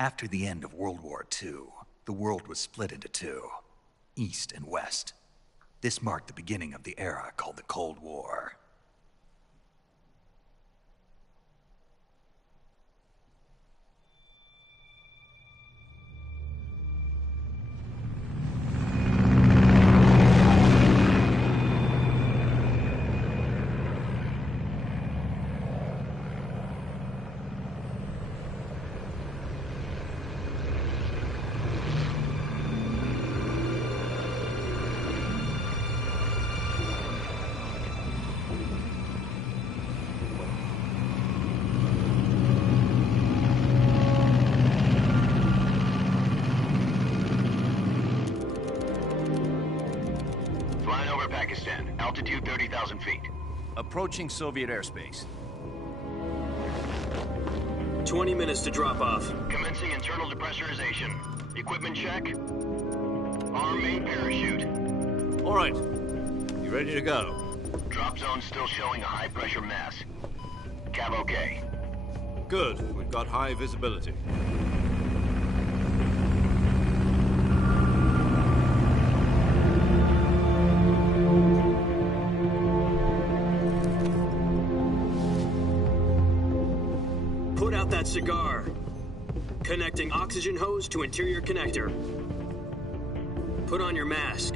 After the end of World War II, the world was split into two, East and West. This marked the beginning of the era called the Cold War. Altitude 30,000 feet. Approaching Soviet airspace. 20 minutes to drop off. Commencing internal depressurization. Equipment check. Arm main parachute. All right. You ready to go? Drop zone still showing a high pressure mass. Cav okay. Good. We've got high visibility. Put out that cigar. Connecting oxygen hose to interior connector. Put on your mask.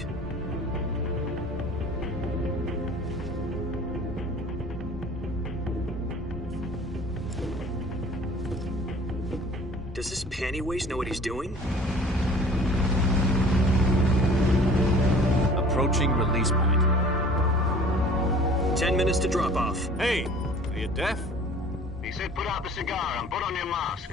Does this pantywaist know what he's doing? Approaching release point. 10 minutes to drop off. Hey, are you deaf? He said put out the cigar and put on your mask.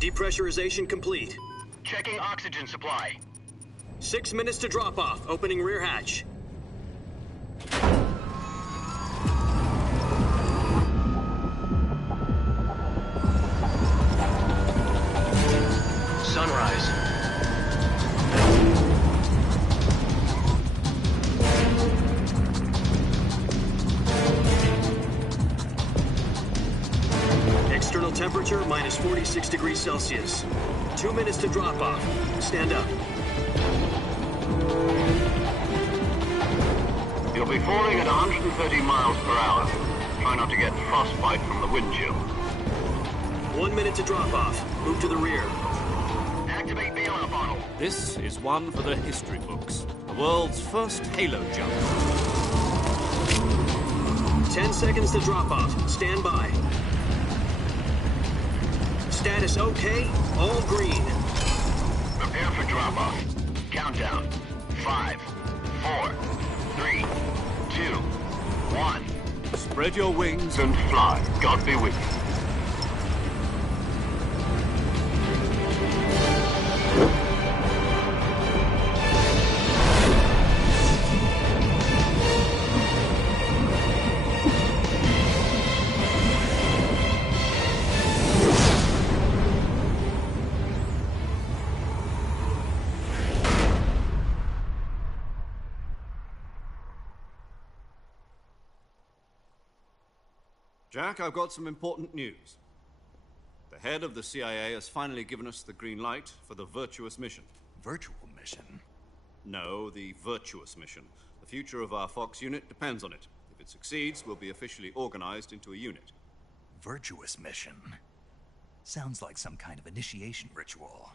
Depressurization complete. Checking oxygen supply. 6 minutes to drop off. Opening rear hatch. Sunrise. External temperature minus 46 degrees Celsius. 2 minutes to drop off. Stand up. You'll be falling at 130 miles per hour. Try not to get frostbite from the wind chill. 1 minute to drop off. Move to the rear. Activate the honor bottle. This is one for the history books. The world's first halo jump. 10 seconds to drop off. Stand by. Status okay. All green. Prepare for drop-off. Countdown. 5, 4, 3, 2, 1. Spread your wings And fly. God be with you. Jack, I've got some important news. The head of the CIA has finally given us the green light for the virtuous mission. Virtual mission? No, the virtuous mission. The future of our Fox unit depends on it. If it succeeds, we'll be officially organized into a unit. Virtuous mission? Sounds like some kind of initiation ritual.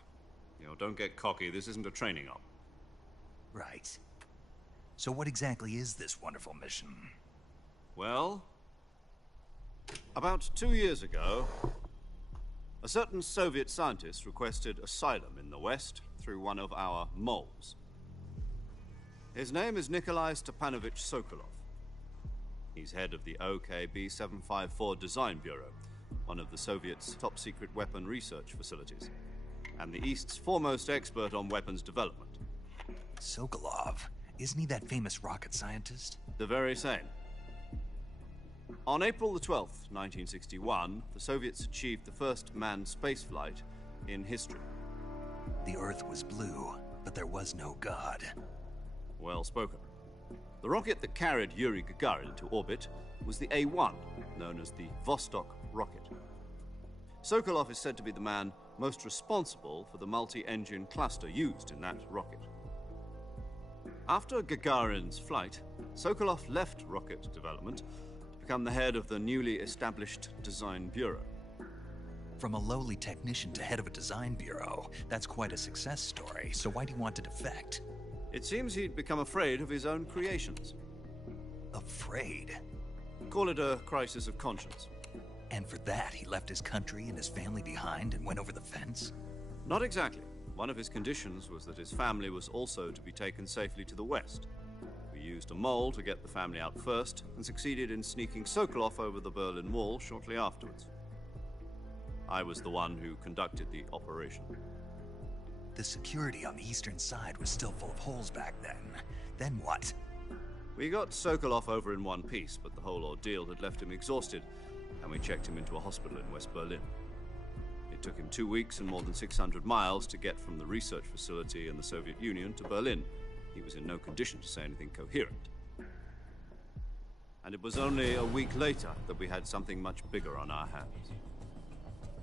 You know, don't get cocky. This isn't a training op. Right. So what exactly is this wonderful mission? Well, about 2 years ago, a certain Soviet scientist requested asylum in the West through one of our moles. His name is Nikolai Stepanovich Sokolov. He's head of the OKB 754 Design Bureau, one of the Soviets' top-secret weapon research facilities, and the East's foremost expert on weapons development. Sokolov? Isn't he that famous rocket scientist? The very same. On April the 12th, 1961, the Soviets achieved the first manned spaceflight in history. The Earth was blue, but there was no God. Well spoken. The rocket that carried Yuri Gagarin into orbit was the A-1, known as the Vostok rocket. Sokolov is said to be the man most responsible for the multi-engine cluster used in that rocket. After Gagarin's flight, Sokolov left rocket development to become the head of the newly established Design Bureau. From a lowly technician to head of a design bureau, that's quite a success story, so why do you want to defect? It seems he'd become afraid of his own creations. Afraid? Call it a crisis of conscience. And for that, he left his country and his family behind and went over the fence? Not exactly. One of his conditions was that his family was also to be taken safely to the west. We used a mole to get the family out first and succeeded in sneaking Sokolov over the Berlin Wall shortly afterwards. I was the one who conducted the operation. The security on the eastern side was still full of holes back then. Then what? We got Sokolov over in one piece, but the whole ordeal had left him exhausted, and we checked him into a hospital in West Berlin. It took him 2 weeks and more than 600 miles to get from the research facility in the Soviet Union to Berlin. He was in no condition to say anything coherent. And it was only a week later that we had something much bigger on our hands.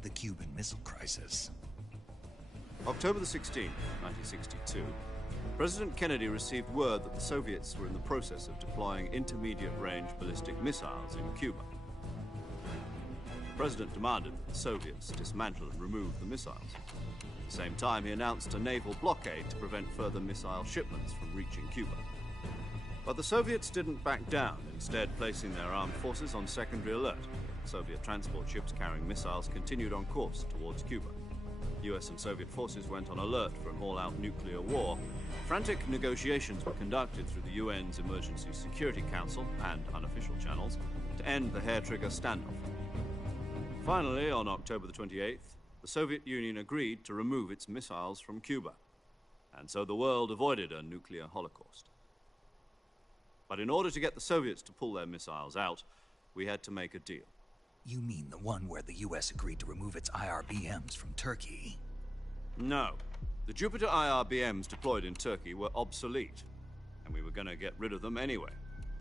The Cuban Missile Crisis. October the 16th, 1962, President Kennedy received word that the Soviets were in the process of deploying intermediate-range ballistic missiles in Cuba. The President demanded that the Soviets dismantle and remove the missiles. At the same time, he announced a naval blockade to prevent further missile shipments from reaching Cuba. But the Soviets didn't back down, instead placing their armed forces on secondary alert. Soviet transport ships carrying missiles continued on course towards Cuba. US and Soviet forces went on alert for an all-out nuclear war. Frantic negotiations were conducted through the UN's Emergency Security Council and unofficial channels to end the hair-trigger standoff. Finally, on October the 28th, the Soviet Union agreed to remove its missiles from Cuba, and so the world avoided a nuclear holocaust. But in order to get the Soviets to pull their missiles out, we had to make a deal. You mean the one where the US agreed to remove its IRBMs from Turkey? No. The Jupiter IRBMs deployed in Turkey were obsolete, and we were going to get rid of them anyway.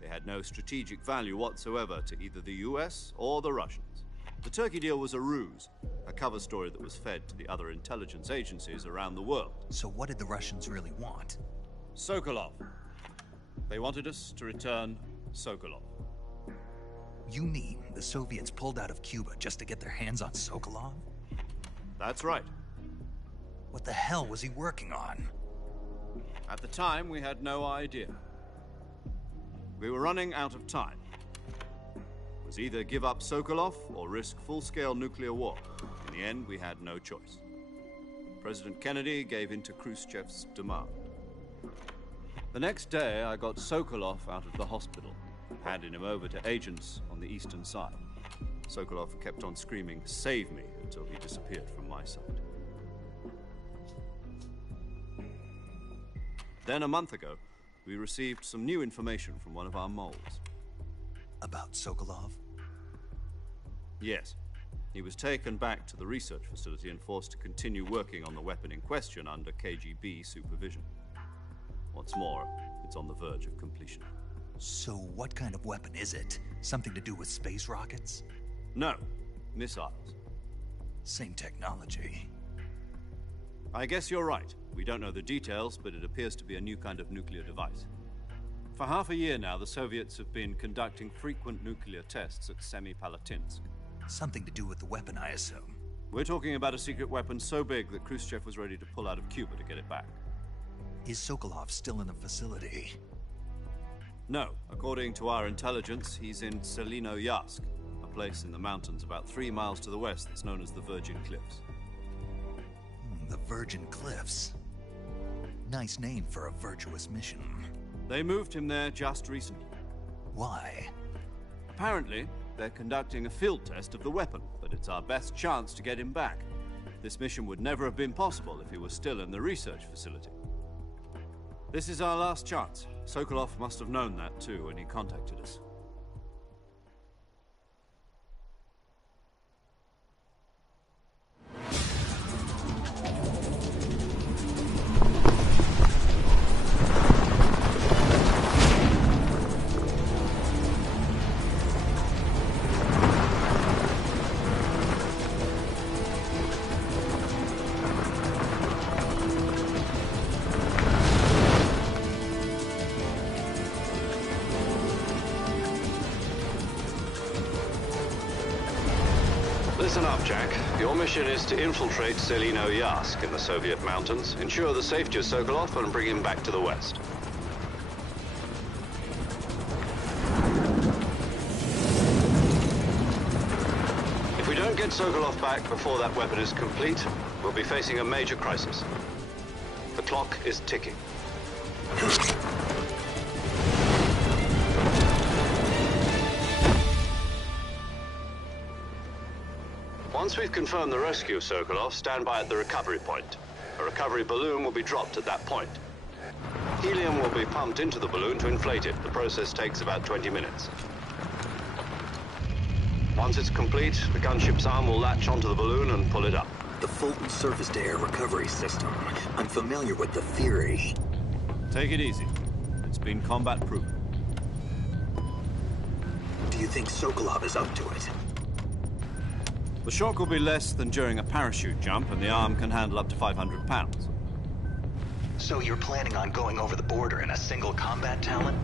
They had no strategic value whatsoever to either the US or the Russians. The Turkey deal was a ruse, a cover story that was fed to the other intelligence agencies around the world. So what did the Russians really want? Sokolov. They wanted us to return Sokolov. You mean the Soviets pulled out of Cuba just to get their hands on Sokolov? That's right. What the hell was he working on? At the time, we had no idea. We were running out of time. It was either give up Sokolov or risk full-scale nuclear war. In the end, we had no choice. President Kennedy gave in to Khrushchev's demand. The next day, I got Sokolov out of the hospital, handing him over to agents on the eastern side. Sokolov kept on screaming, "Save me," until he disappeared from my side. Then a month ago, we received some new information from one of our moles. About Sokolov? Yes. He was taken back to the research facility and forced to continue working on the weapon in question under KGB supervision. What's more, it's on the verge of completion. So what kind of weapon is it? Something to do with space rockets? No, missiles. Same technology. I guess you're right. We don't know the details, but it appears to be a new kind of nuclear device. For half a year now, the Soviets have been conducting frequent nuclear tests at Semipalatinsk. Something to do with the weapon, I assume. We're talking about a secret weapon so big that Khrushchev was ready to pull out of Cuba to get it back. Is Sokolov still in the facility? No. According to our intelligence, he's in Selino-Yarsk, a place in the mountains about 3 miles to the west that's known as the Virgin Cliffs. The Virgin Cliffs. Nice name for a virtuous mission. They moved him there just recently. Why? Apparently, they're conducting a field test of the weapon, but it's our best chance to get him back. This mission would never have been possible if he was still in the research facility. This is our last chance. Sokolov must have known that too when he contacted us. Listen up, Jack. Your mission is to infiltrate Selino-Yask in the Soviet mountains, ensure the safety of Sokolov, and bring him back to the West. If we don't get Sokolov back before that weapon is complete, we'll be facing a major crisis. The clock is ticking. Once we've confirmed the rescue of Sokolov, stand by at the recovery point. A recovery balloon will be dropped at that point. Helium will be pumped into the balloon to inflate it. The process takes about 20 minutes. Once it's complete, the gunship's arm will latch onto the balloon and pull it up. The Fulton surface-to-air recovery system. I'm familiar with the theory. Take it easy. It's been combat-proven. Do you think Sokolov is up to it? The shock will be less than during a parachute jump, and the arm can handle up to 500 pounds. So you're planning on going over the border in a single combat talon?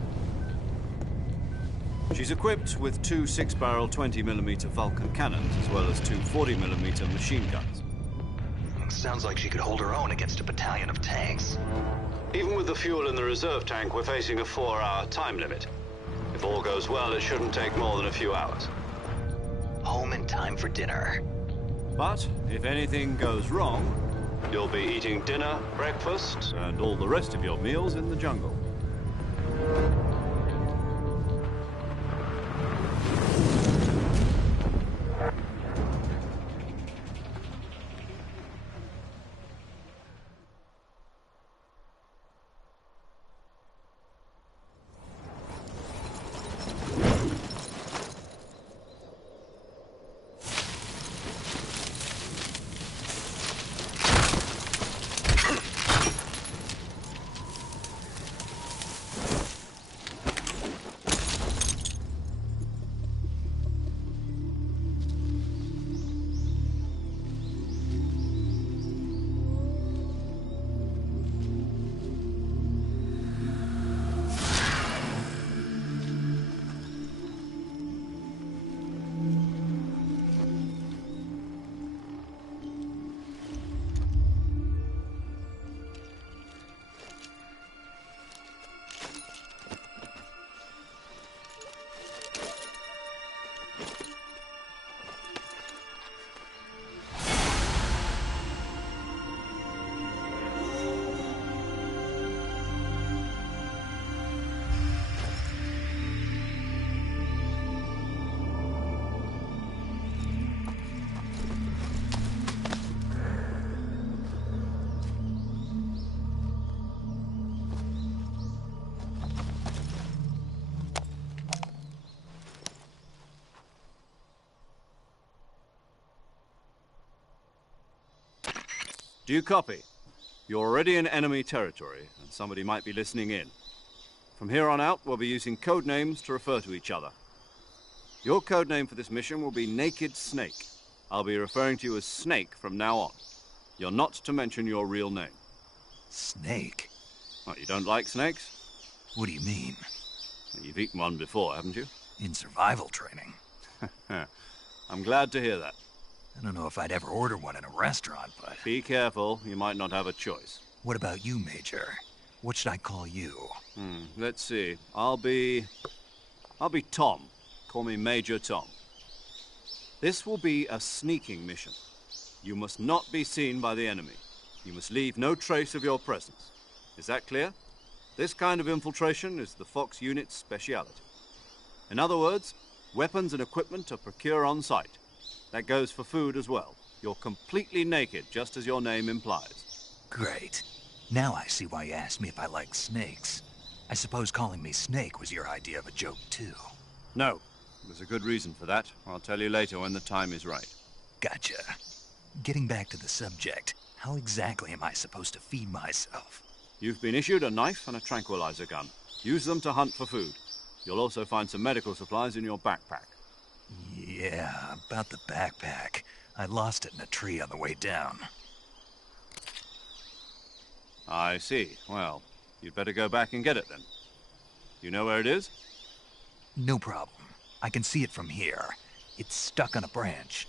She's equipped with two 6-barrel 20mm Vulcan cannons, as well as two 40mm machine guns. Sounds like she could hold her own against a battalion of tanks. Even with the fuel in the reserve tank, we're facing a 4-hour time limit. If all goes well, it shouldn't take more than a few hours. Home in time for dinner. But if anything goes wrong, you'll be eating dinner, breakfast, and all the rest of your meals in the jungle. Do you copy? You're already in enemy territory, and somebody might be listening in. From here on out, we'll be using code names to refer to each other. Your code name for this mission will be Naked Snake. I'll be referring to you as Snake from now on. You're not to mention your real name. Snake? What, you don't like snakes? What do you mean? You've eaten one before, haven't you? In survival training. I'm glad to hear that. I don't know if I'd ever order one in a restaurant, but... Be careful, you might not have a choice. What about you, Major? What should I call you? Let's see. I'll be Tom. Call me Major Tom. This will be a sneaking mission. You must not be seen by the enemy. You must leave no trace of your presence. Is that clear? This kind of infiltration is the Fox unit's speciality. In other words, weapons and equipment are procured on site. That goes for food as well. You're completely naked, just as your name implies. Great. Now I see why you asked me if I like snakes. I suppose calling me Snake was your idea of a joke, too. No. There's a good reason for that. I'll tell you later when the time is right. Gotcha. Getting back to the subject, how exactly am I supposed to feed myself? You've been issued a knife and a tranquilizer gun. Use them to hunt for food. You'll also find some medical supplies in your backpack. Yeah, about the backpack. I lost it in a tree on the way down. I see. Well, you'd better go back and get it then. You know where it is? No problem. I can see it from here. It's stuck on a branch.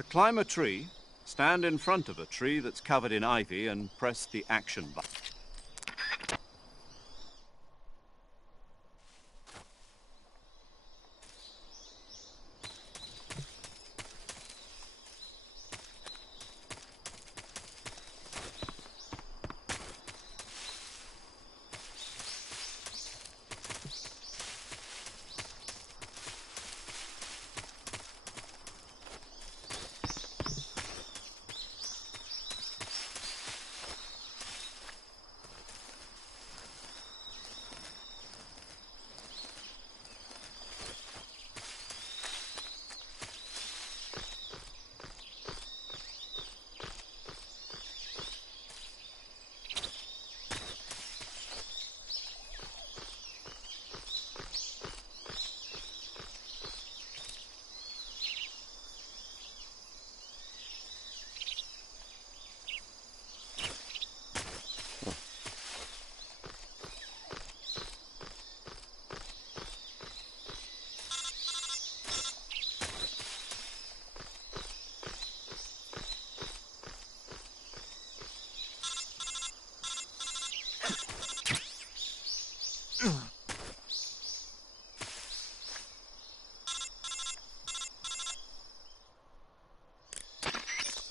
To climb a tree, stand in front of a tree that's covered in ivy and press the action button.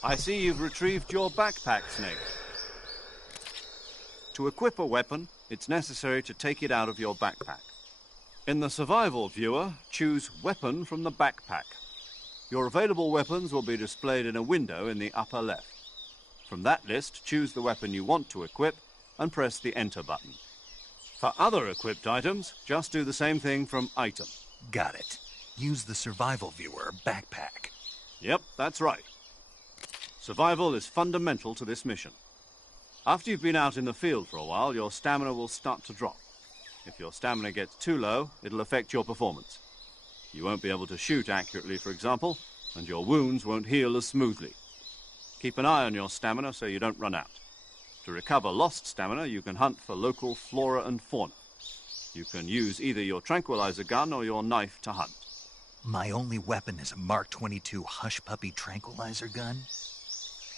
I see you've retrieved your backpack, Snake. To equip a weapon, it's necessary to take it out of your backpack. In the survival viewer, choose Weapon from the backpack. Your available weapons will be displayed in a window in the upper left. From that list, choose the weapon you want to equip and press the Enter button. For other equipped items, just do the same thing from Item. Got it. Use the survival viewer backpack. Yep, that's right. Survival is fundamental to this mission. After you've been out in the field for a while, your stamina will start to drop. If your stamina gets too low, it'll affect your performance. You won't be able to shoot accurately, for example, and your wounds won't heal as smoothly. Keep an eye on your stamina so you don't run out. To recover lost stamina, you can hunt for local flora and fauna. You can use either your tranquilizer gun or your knife to hunt. My only weapon is a Mark 22 Hush Puppy tranquilizer gun?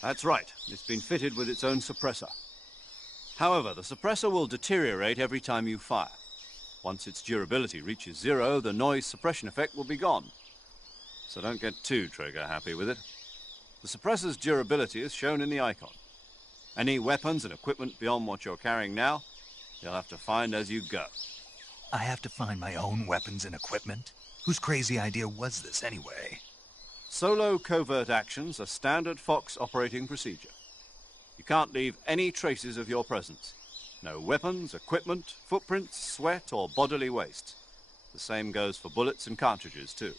That's right. It's been fitted with its own suppressor. However, the suppressor will deteriorate every time you fire. Once its durability reaches 0, the noise suppression effect will be gone. So don't get too trigger happy with it. The suppressor's durability is shown in the icon. Any weapons and equipment beyond what you're carrying now, you'll have to find as you go. I have to find my own weapons and equipment? Whose crazy idea was this anyway? Solo covert actions are standard Fox operating procedure. You can't leave any traces of your presence. No weapons, equipment, footprints, sweat, or bodily waste. The same goes for bullets and cartridges, too.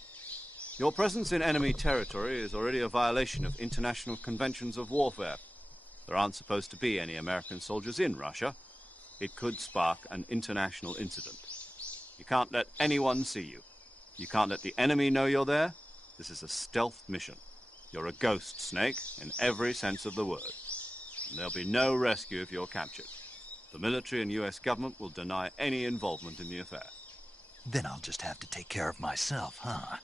Your presence in enemy territory is already a violation of international conventions of warfare. There aren't supposed to be any American soldiers in Russia. It could spark an international incident. You can't let anyone see you. You can't let the enemy know you're there. This is a stealth mission. You're a ghost, Snake, in every sense of the word. And there'll be no rescue if you're captured. The military and US government will deny any involvement in the affair. Then I'll just have to take care of myself, huh?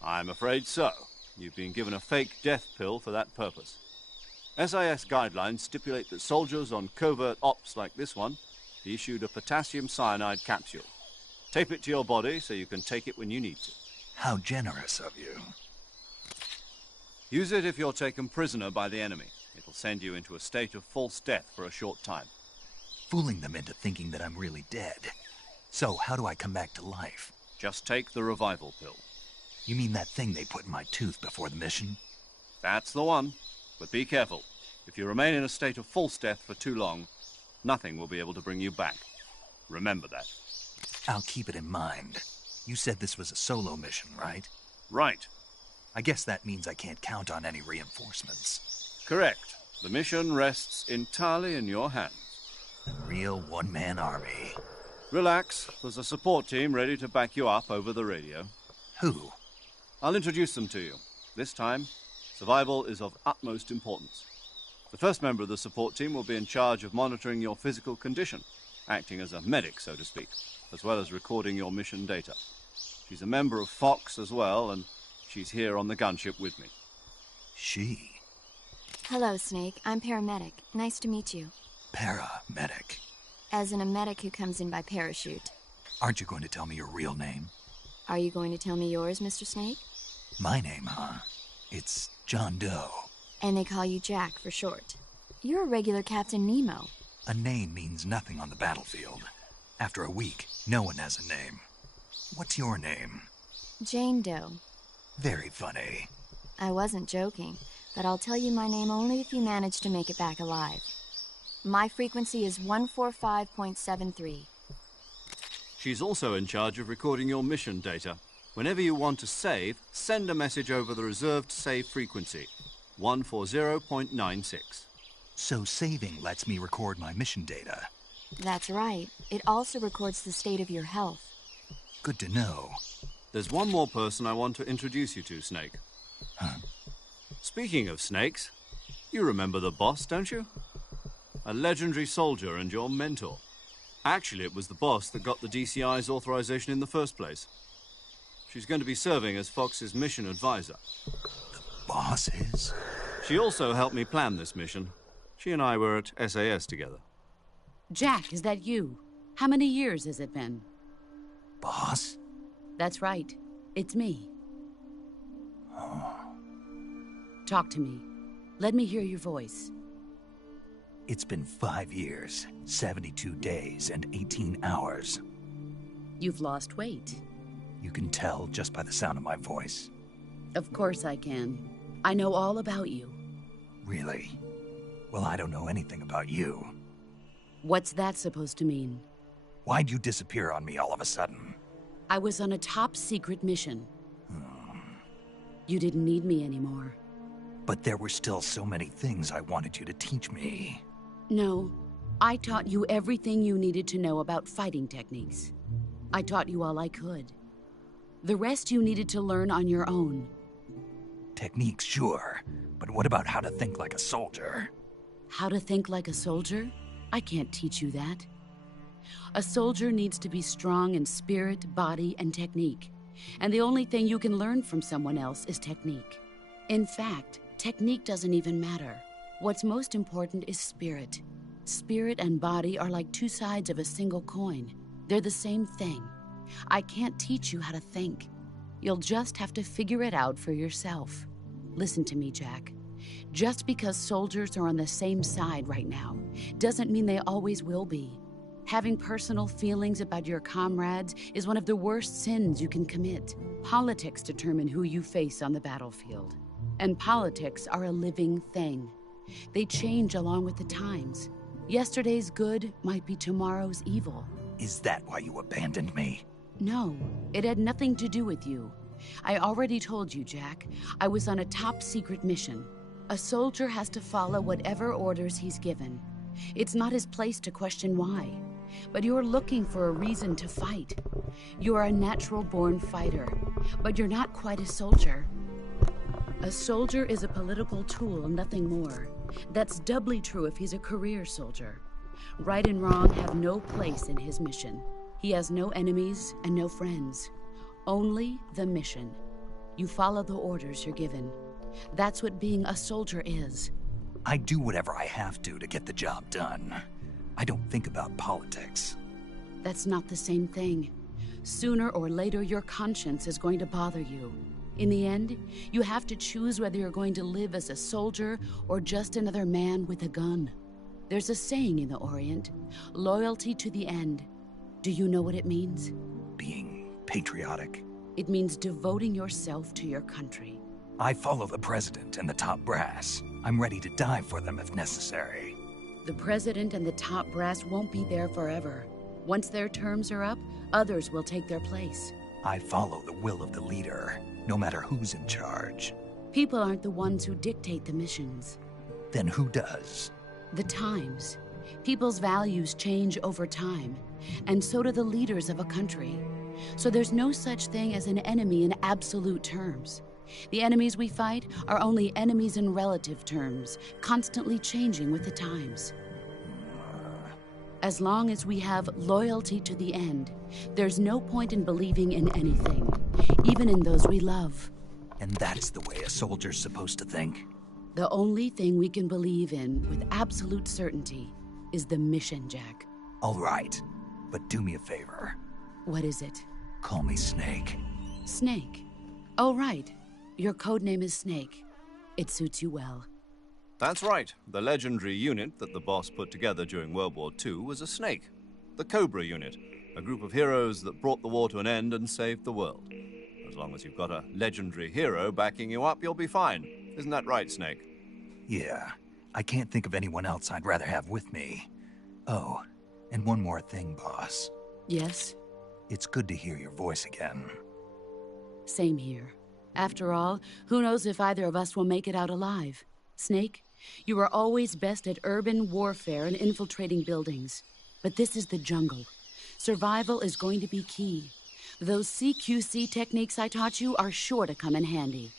I'm afraid so. You've been given a fake death pill for that purpose. SIS guidelines stipulate that soldiers on covert ops like this one be issued a potassium cyanide capsule. Tape it to your body so you can take it when you need to. How generous of you. Use it if you're taken prisoner by the enemy. It'll send you into a state of false death for a short time. Fooling them into thinking that I'm really dead. So how do I come back to life? Just take the revival pill. You mean that thing they put in my tooth before the mission? That's the one. But be careful. If you remain in a state of false death for too long, nothing will be able to bring you back. Remember that. I'll keep it in mind. You said this was a solo mission, right? Right. I guess that means I can't count on any reinforcements. Correct. The mission rests entirely in your hands. A real one-man army. Relax. There's a support team ready to back you up over the radio. Who? I'll introduce them to you. This time, survival is of utmost importance. The first member of the support team will be in charge of monitoring your physical condition, acting as a medic, so to speak, as well as recording your mission data. She's a member of Fox as well, and she's here on the gunship with me. She? Hello, Snake. I'm paramedic. Nice to meet you. Paramedic. As in a medic who comes in by parachute. Aren't you going to tell me your real name? Are you going to tell me yours, Mr. Snake? My name, huh? It's John Doe. And they call you Jack for short. You're a regular Captain Nemo. A name means nothing on the battlefield. After a week, no one has a name. What's your name? Jane Doe. Very funny. I wasn't joking, but I'll tell you my name only if you manage to make it back alive. My frequency is 145.73. She's also in charge of recording your mission data. Whenever you want to save, send a message over the reserved save frequency, 140.96. So saving lets me record my mission data. That's right. It also records the state of your health. Good to know. There's one more person I want to introduce you to, Snake. Huh? Speaking of snakes, you remember the boss, don't you? A legendary soldier and your mentor. Actually, it was the boss that got the DCI's authorization in the first place. She's going to be serving as Fox's mission advisor. The boss is? She also helped me plan this mission. She and I were at SAS together. Jack, is that you? How many years has it been? Boss? That's right. It's me. Talk to me. Let me hear your voice. It's been 5 years, 72 days, and 18 hours. You've lost weight. You can tell just by the sound of my voice. Of course I can. I know all about you. Really? Well, I don't know anything about you. What's that supposed to mean? Why'd you disappear on me all of a sudden? I was on a top-secret mission. You didn't need me anymore. But there were still so many things I wanted you to teach me. No, I taught you everything you needed to know about fighting techniques. I taught you all I could. The rest you needed to learn on your own. Techniques, sure. But what about how to think like a soldier? How to think like a soldier? I can't teach you that. A soldier needs to be strong in spirit, body, and technique. And the only thing you can learn from someone else is technique. In fact, technique doesn't even matter. What's most important is spirit. Spirit and body are like two sides of a single coin. They're the same thing. I can't teach you how to think. You'll just have to figure it out for yourself. Listen to me, Jack. Just because soldiers are on the same side right now doesn't mean they always will be. Having personal feelings about your comrades is one of the worst sins you can commit. Politics determine who you face on the battlefield. And politics are a living thing. They change along with the times. Yesterday's good might be tomorrow's evil. Is that why you abandoned me? No, it had nothing to do with you. I already told you, Jack. I was on a top-secret mission. A soldier has to follow whatever orders he's given. It's not his place to question why. But you're looking for a reason to fight. You're a natural-born fighter, but you're not quite a soldier. A soldier is a political tool, nothing more. That's doubly true if he's a career soldier. Right and wrong have no place in his mission. He has no enemies and no friends. Only the mission. You follow the orders you're given. That's what being a soldier is. I do whatever I have to get the job done. I don't think about politics. That's not the same thing. Sooner or later, your conscience is going to bother you. In the end, you have to choose whether you're going to live as a soldier or just another man with a gun. There's a saying in the Orient, loyalty to the end. Do you know what it means? Being patriotic. It means devoting yourself to your country. I follow the president and the top brass. I'm ready to die for them if necessary. The president and the top brass won't be there forever. Once their terms are up, others will take their place. I follow the will of the leader, no matter who's in charge. People aren't the ones who dictate the missions. Then who does? The times. People's values change over time, and so do the leaders of a country. So there's no such thing as an enemy in absolute terms. The enemies we fight are only enemies in relative terms, constantly changing with the times. As long as we have loyalty to the end, there's no point in believing in anything, even in those we love. And that's the way a soldier's supposed to think? The only thing we can believe in with absolute certainty is the mission, Jack. All right, but do me a favor. What is it? Call me Snake. Snake. Oh, right. Your code name is Snake. It suits you well. That's right. The legendary unit that the boss put together during World War II was a snake. The Cobra unit, a group of heroes that brought the war to an end and saved the world. As long as you've got a legendary hero backing you up, you'll be fine. Isn't that right, Snake? Yeah, I can't think of anyone else I'd rather have with me. Oh, and one more thing, boss. Yes? It's good to hear your voice again. Same here. After all, who knows if either of us will make it out alive? Snake, you are always best at urban warfare and infiltrating buildings. But this is the jungle. Survival is going to be key. Those CQC techniques I taught you are sure to come in handy.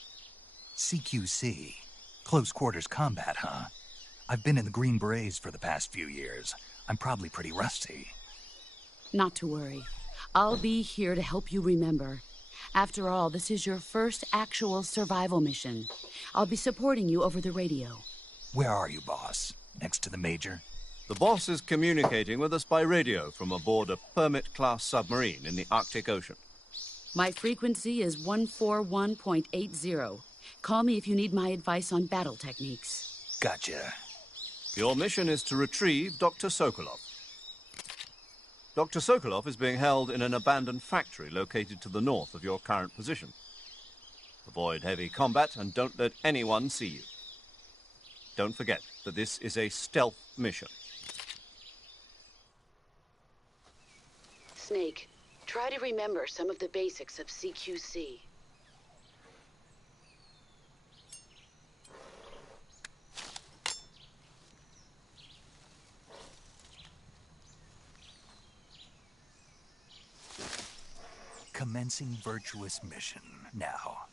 CQC? Close quarters combat, huh? I've been in the Green Berets for the past few years. I'm probably pretty rusty. Not to worry. I'll be here to help you remember. After all, this is your first actual survival mission. I'll be supporting you over the radio. Where are you, boss? Next to the Major? The boss is communicating with us by radio from aboard a Permit-class submarine in the Arctic Ocean. My frequency is 141.80. Call me if you need my advice on battle techniques. Gotcha. Your mission is to retrieve Dr. Sokolov. Dr. Sokolov is being held in an abandoned factory located to the north of your current position. Avoid heavy combat and don't let anyone see you. Don't forget that this is a stealth mission. Snake, try to remember some of the basics of CQC. Commencing virtuous mission now.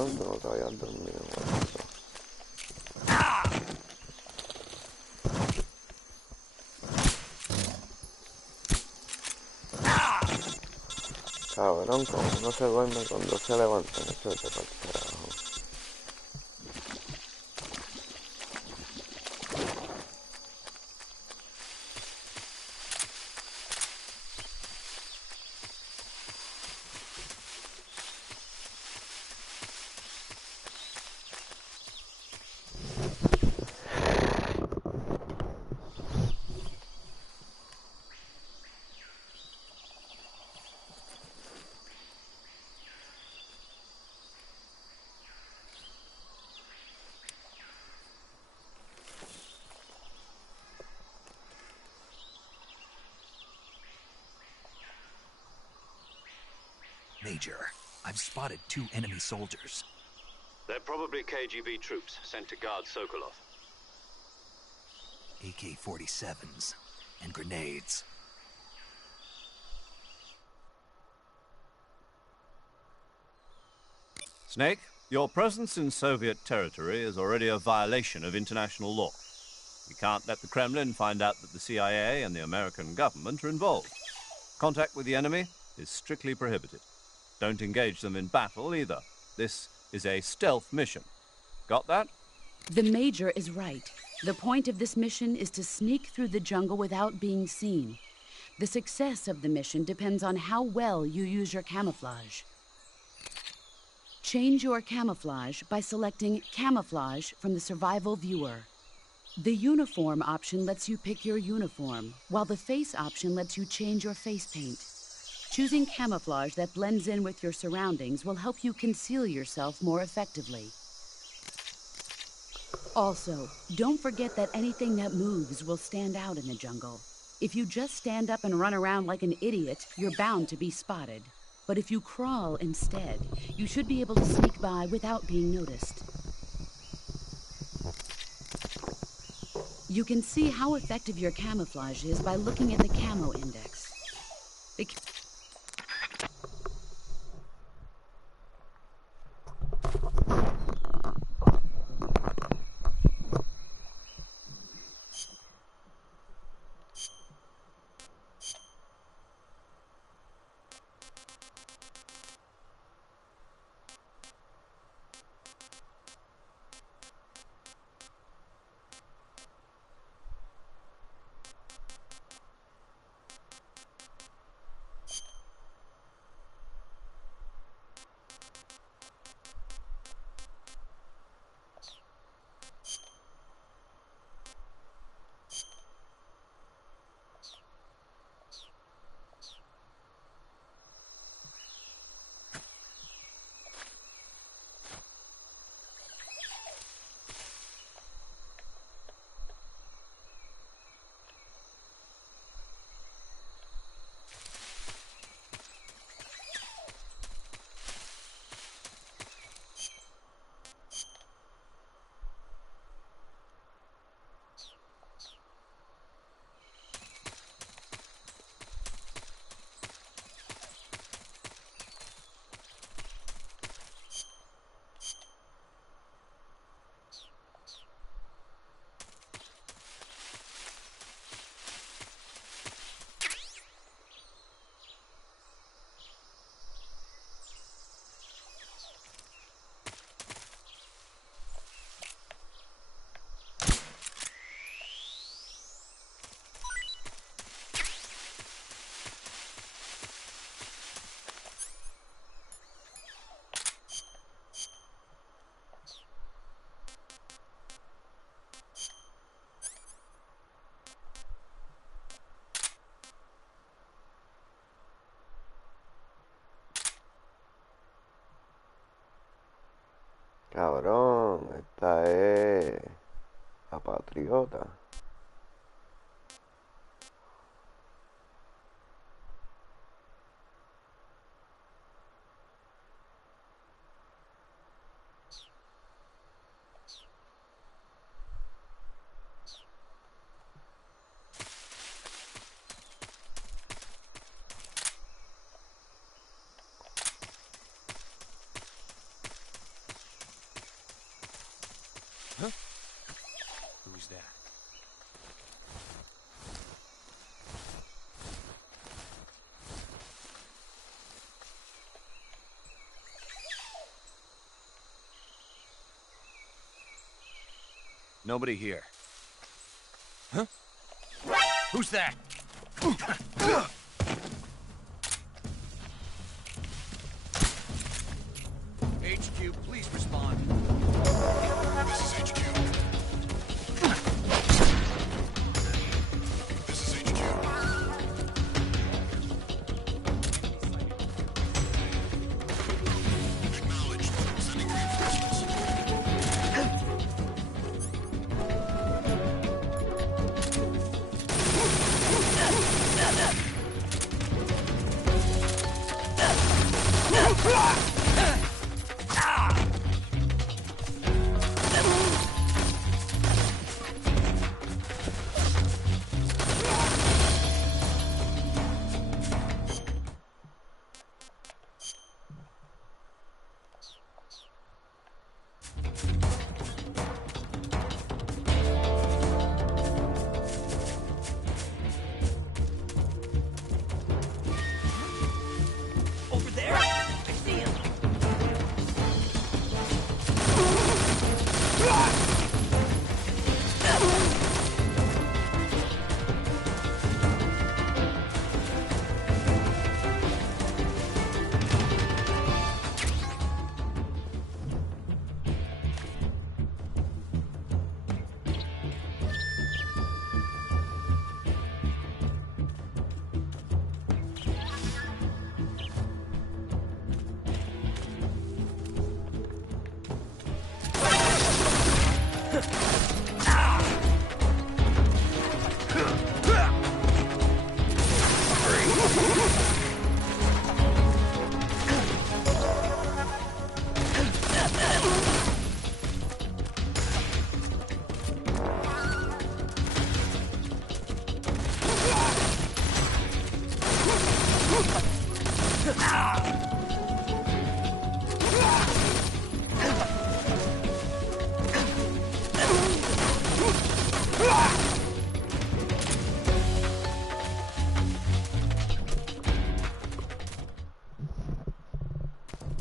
No, te vayas dormido, cabrón, como no se duerme cuando se levanta, eso te pa'l carajo. Major, I've spotted 2 enemy soldiers. They're probably KGB troops sent to guard Sokolov. AK-47s and grenades. Snake, your presence in Soviet territory is already a violation of international law. We can't let the Kremlin find out that the CIA and the American government are involved. Contact with the enemy is strictly prohibited. Don't engage them in battle either. This is a stealth mission. Got that? The Major is right. The point of this mission is to sneak through the jungle without being seen. The success of the mission depends on how well you use your camouflage. Change your camouflage by selecting Camouflage from the Survival Viewer. The Uniform option lets you pick your uniform, while the Face option lets you change your face paint. Choosing camouflage that blends in with your surroundings will help you conceal yourself more effectively. Also, don't forget that anything that moves will stand out in the jungle. If you just stand up and run around like an idiot, you're bound to be spotted. But if you crawl instead, you should be able to sneak by without being noticed. You can see how effective your camouflage is by looking at the camo index. Cabrón, esta es la patriota. Who's that? Nobody here. Huh? Who's that? HQ, please respond. This is HQ. This is HQ. Acknowledged. Sending reinforcements.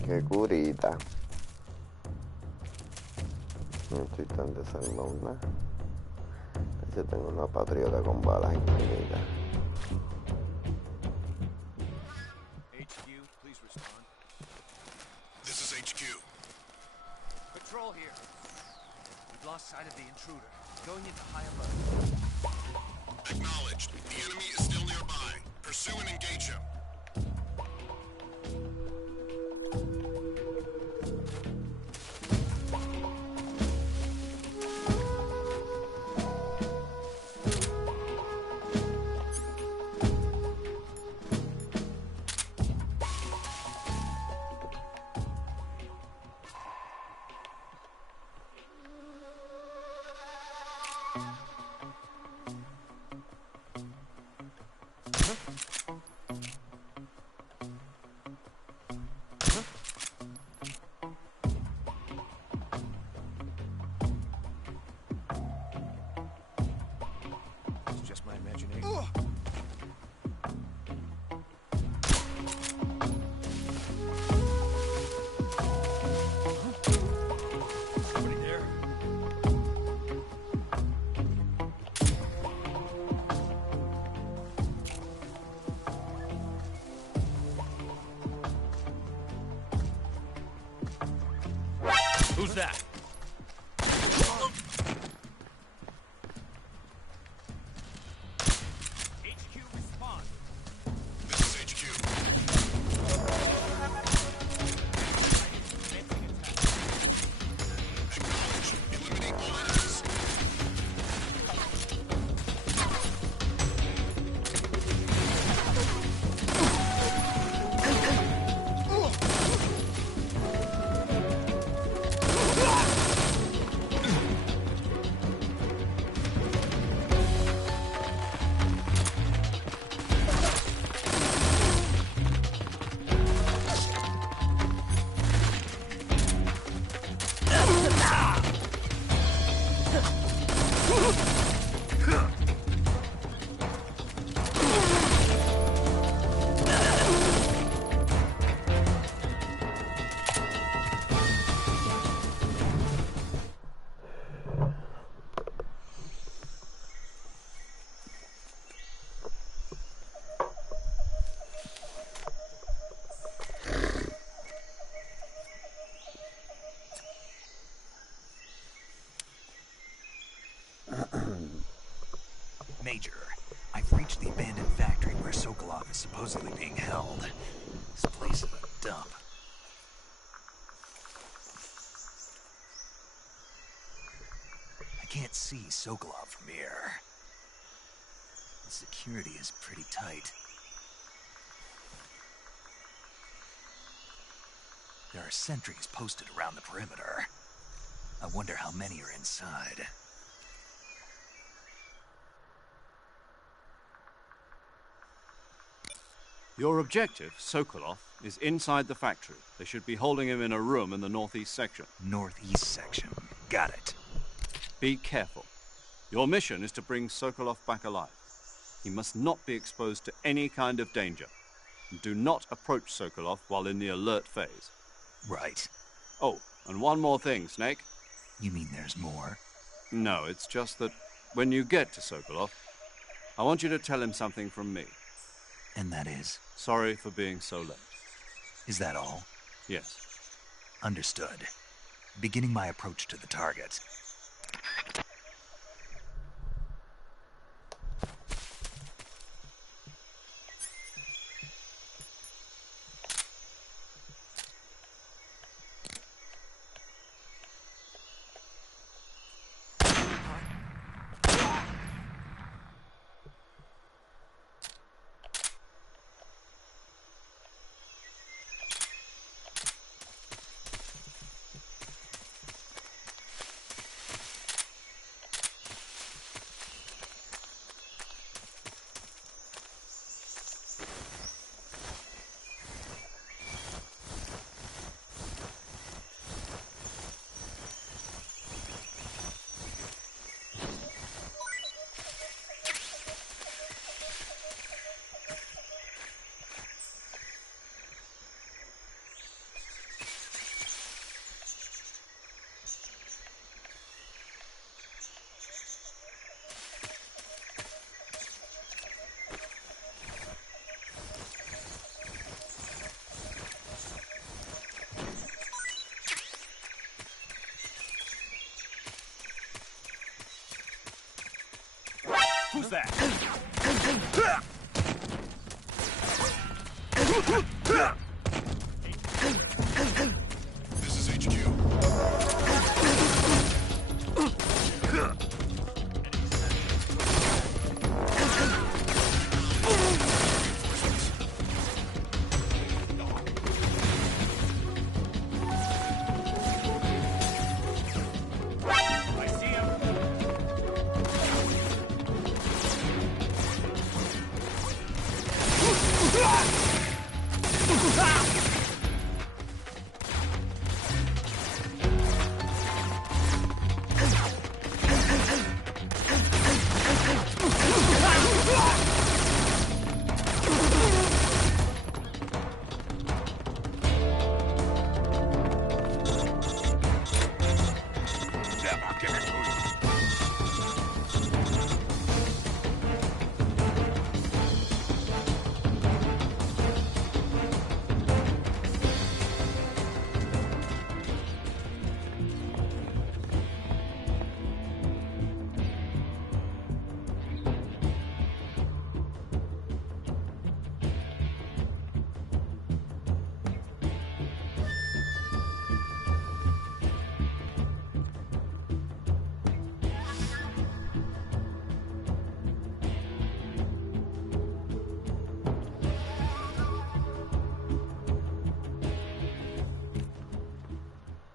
Qué curita. No estoy tan desarmado nada. Yo tengo una patriota con balas infinitas. HQ, please respond. This is HQ. Patrol here. We've lost sight of the intruder. Going into high alert. Acknowledged. The enemy is still nearby. Pursue and engage him. It's just my imagination. Somebody there? Who's that? HQ respond. This is HQ. Acknowledged. Eliminate all enemies. Major, I've reached the abandoned factory where Sokolov is supposedly being held. This place is a dump. I can't see Sokolov from here. The security is pretty tight. There are sentries posted around the perimeter. I wonder how many are inside. Your objective, Sokolov, is inside the factory. They should be holding him in a room in the northeast section. Northeast section. Got it. Be careful. Your mission is to bring Sokolov back alive. He must not be exposed to any kind of danger. Do not approach Sokolov while in the alert phase. Right. Oh, and one more thing, Snake. You mean there's more? No, it's just that when you get to Sokolov, I want you to tell him something from me. And that is? Sorry for being so late. Is that all? Yes. Understood. Beginning my approach to the target. Who's that? This is HQ.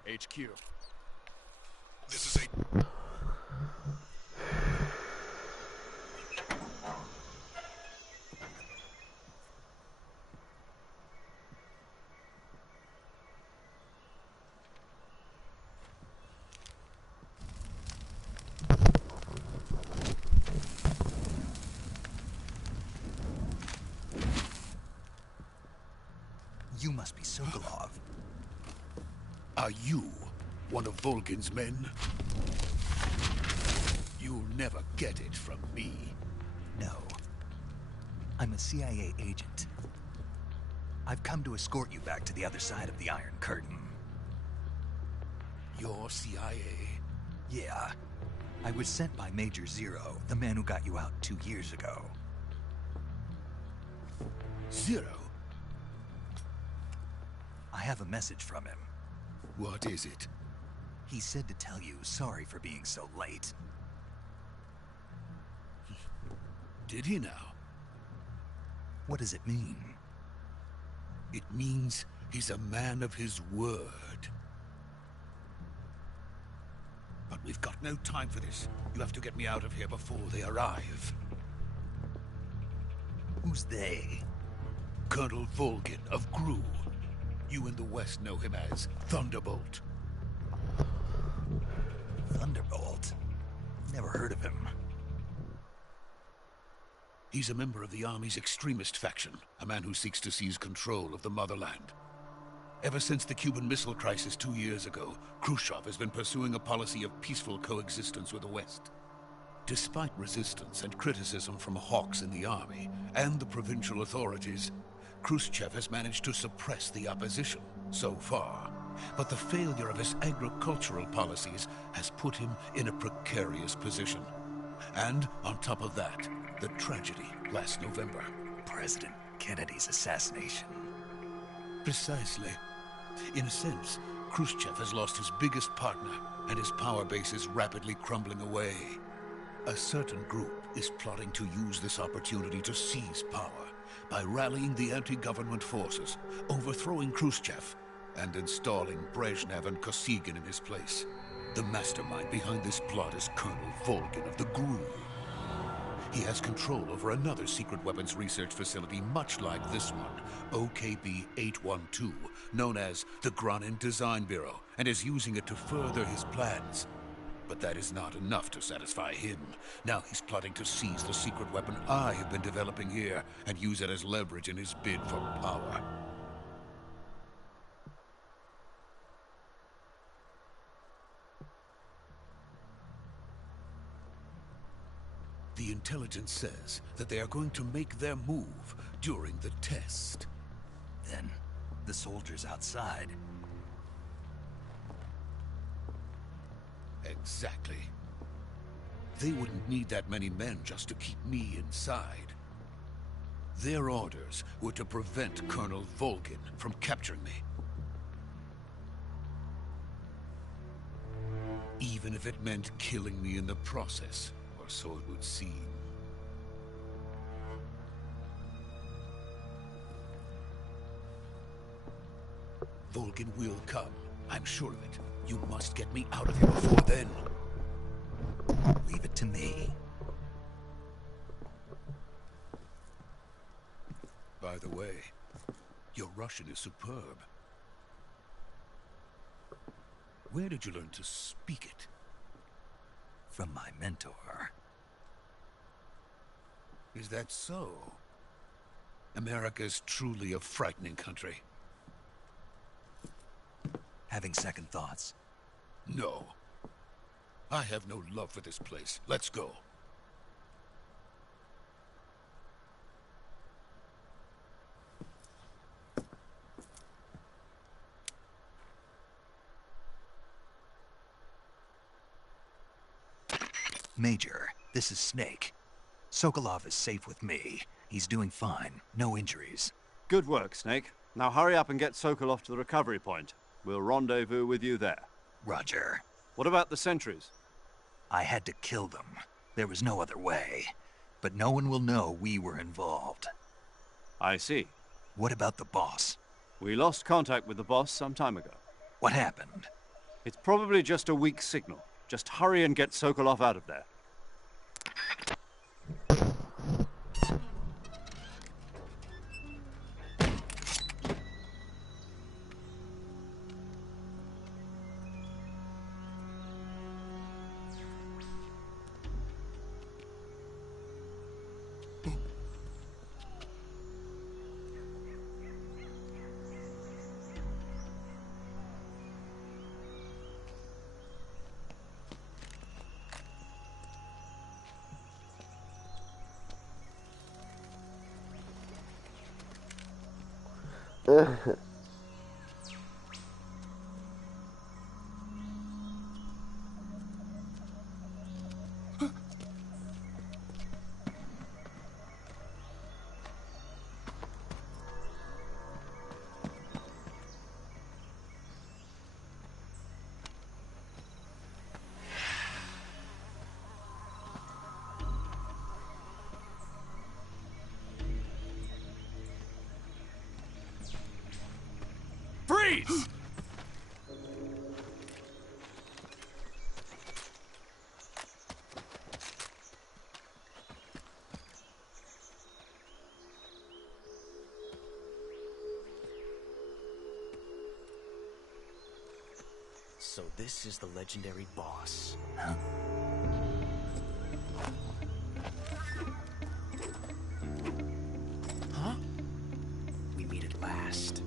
HQ. This is a... You must be Sokolov. Are you one of Volgin's men? You'll never get it from me. No. I'm a CIA agent. I've come to escort you back to the other side of the Iron Curtain. You're CIA? Yeah. I was sent by Major Zero, the man who got you out 2 years ago. Zero? I have a message from him. What is it? He said to tell you sorry for being so late. Did he now? What does it mean? It means he's a man of his word. But we've got no time for this. You have to get me out of here before they arrive. Who's they? Colonel Volgin of GRU. You in the West know him as Thunderbolt. Thunderbolt? Never heard of him. He's a member of the Army's extremist faction, a man who seeks to seize control of the motherland. Ever since the Cuban Missile Crisis 2 years ago, Khrushchev has been pursuing a policy of peaceful coexistence with the West. Despite resistance and criticism from hawks in the army and the provincial authorities, Khrushchev has managed to suppress the opposition so far. But the failure of his agricultural policies has put him in a precarious position. And on top of that, the tragedy last November. President Kennedy's assassination. Precisely. In a sense, Khrushchev has lost his biggest partner, and his power base is rapidly crumbling away. A certain group is plotting to use this opportunity to seize power by rallying the anti-government forces, overthrowing Khrushchev, and installing Brezhnev and Kosygin in his place. The mastermind behind this plot is Colonel Volgin of the GRU. He has control over another secret weapons research facility much like this one, OKB-812, known as the Granin Design Bureau, and is using it to further his plans. But that is not enough to satisfy him. Now he's plotting to seize the secret weapon I have been developing here and use it as leverage in his bid for power. The intelligence says that they are going to make their move during the test. Then, the soldiers outside. Exactly. They wouldn't need that many men just to keep me inside. Their orders were to prevent Colonel Volgin from capturing me. Even if it meant killing me in the process. Or so it would seem. Volgin will come. I'm sure of it. You must get me out of here before then. Leave it to me. By the way, your Russian is superb. Where did you learn to speak it? From my mentor. Is that so? America is truly a frightening country. Having second thoughts? No. I have no love for this place. Let's go. Major, this is Snake. Sokolov is safe with me. He's doing fine. No injuries. Good work, Snake. Now hurry up and get Sokolov to the recovery point. We'll rendezvous with you there. Roger. What about the sentries? I had to kill them. There was no other way. But no one will know we were involved. I see. What about the boss? We lost contact with the boss some time ago. What happened? It's probably just a weak signal. Just hurry and get Sokolov out of there. Freeze! So this is the legendary boss. Huh? Huh? We meet at last.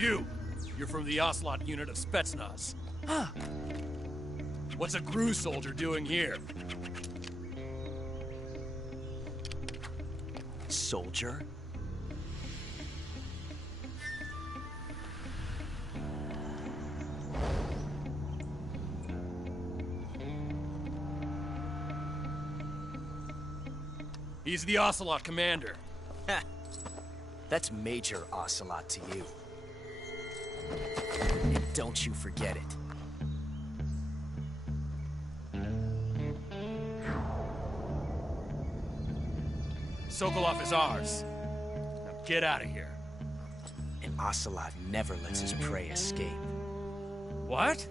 You're from the Ocelot unit of Spetsnaz. Huh. What's a GRU soldier doing here? Soldier? He's the Ocelot commander. That's Major Ocelot to you. And don't you forget it. Sokolov is ours. Now get out of here. And Ocelot never lets his prey escape. What?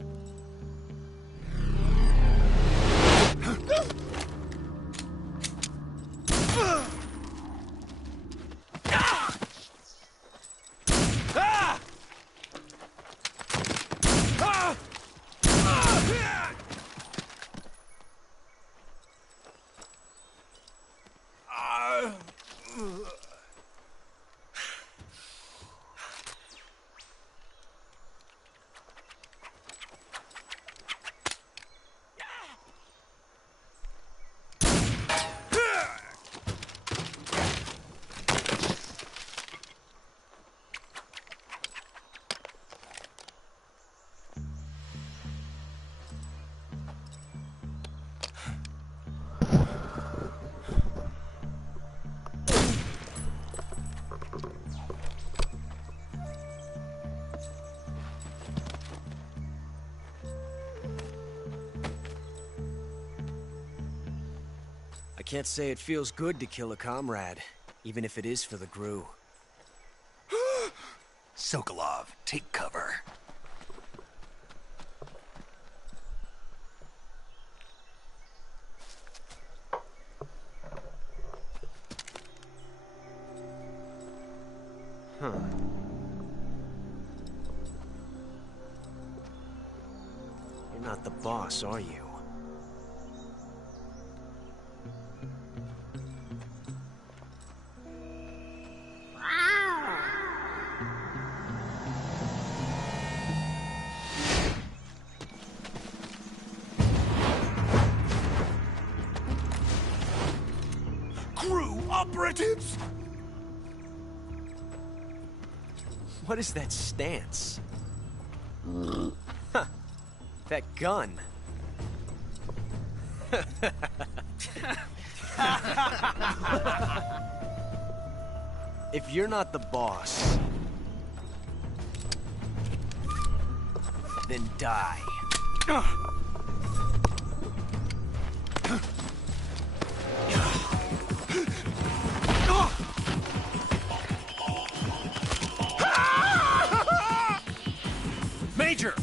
I can't say it feels good to kill a comrade, even if it is for the GRU. Sokolov, take cover. Huh. You're not the boss, are you? GRU operatives! What is that stance? Huh. That gun. If you're not the boss, then die. Major!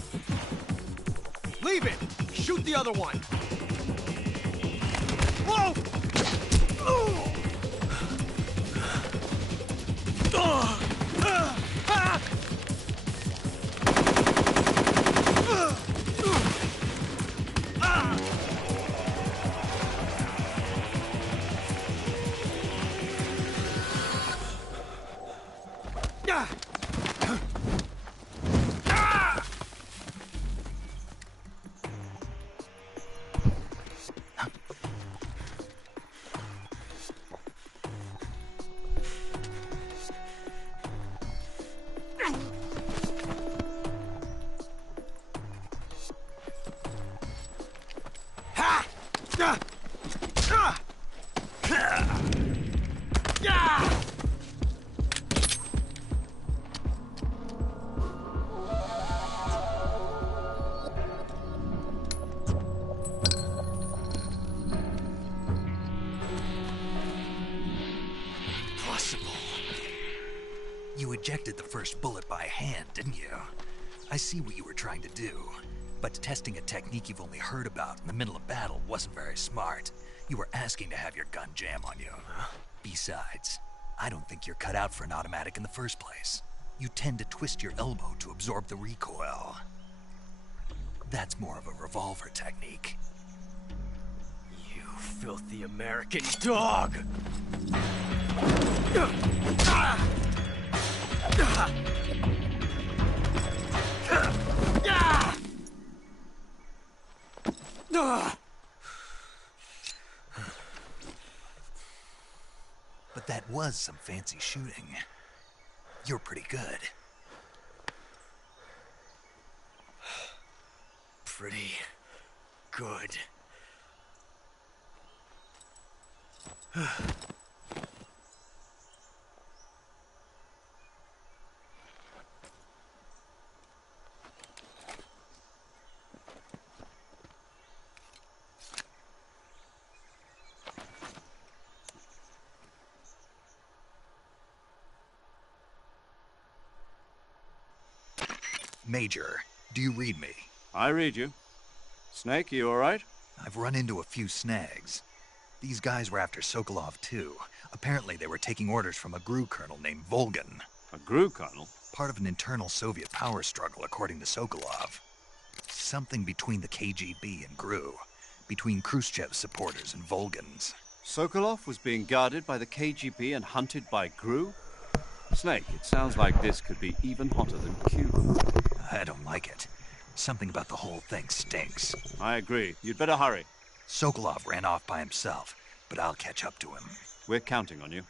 Leave it! Shoot the other one! Whoa! You ejected the first bullet by hand, didn't you? I see what you were trying to do. But testing a technique you've only heard about in the middle of battle wasn't very smart. You were asking to have your gun jam on you. Besides, I don't think you're cut out for an automatic in the first place. You tend to twist your elbow to absorb the recoil. That's more of a revolver technique. You filthy American dog! was some fancy shooting. You're pretty good. Pretty good. Major, do you read me? I read you. Snake, you all right? I've run into a few snags. These guys were after Sokolov too. Apparently they were taking orders from a GRU colonel named Volgan. A GRU colonel? Part of an internal Soviet power struggle, according to Sokolov. Something between the KGB and GRU. Between Khrushchev's supporters and Volgan's. Sokolov was being guarded by the KGB and hunted by GRU? Snake, it sounds like this could be even hotter than Cuba. I don't like it. Something about the whole thing stinks. I agree. You'd better hurry. Sokolov ran off by himself, but I'll catch up to him. We're counting on you.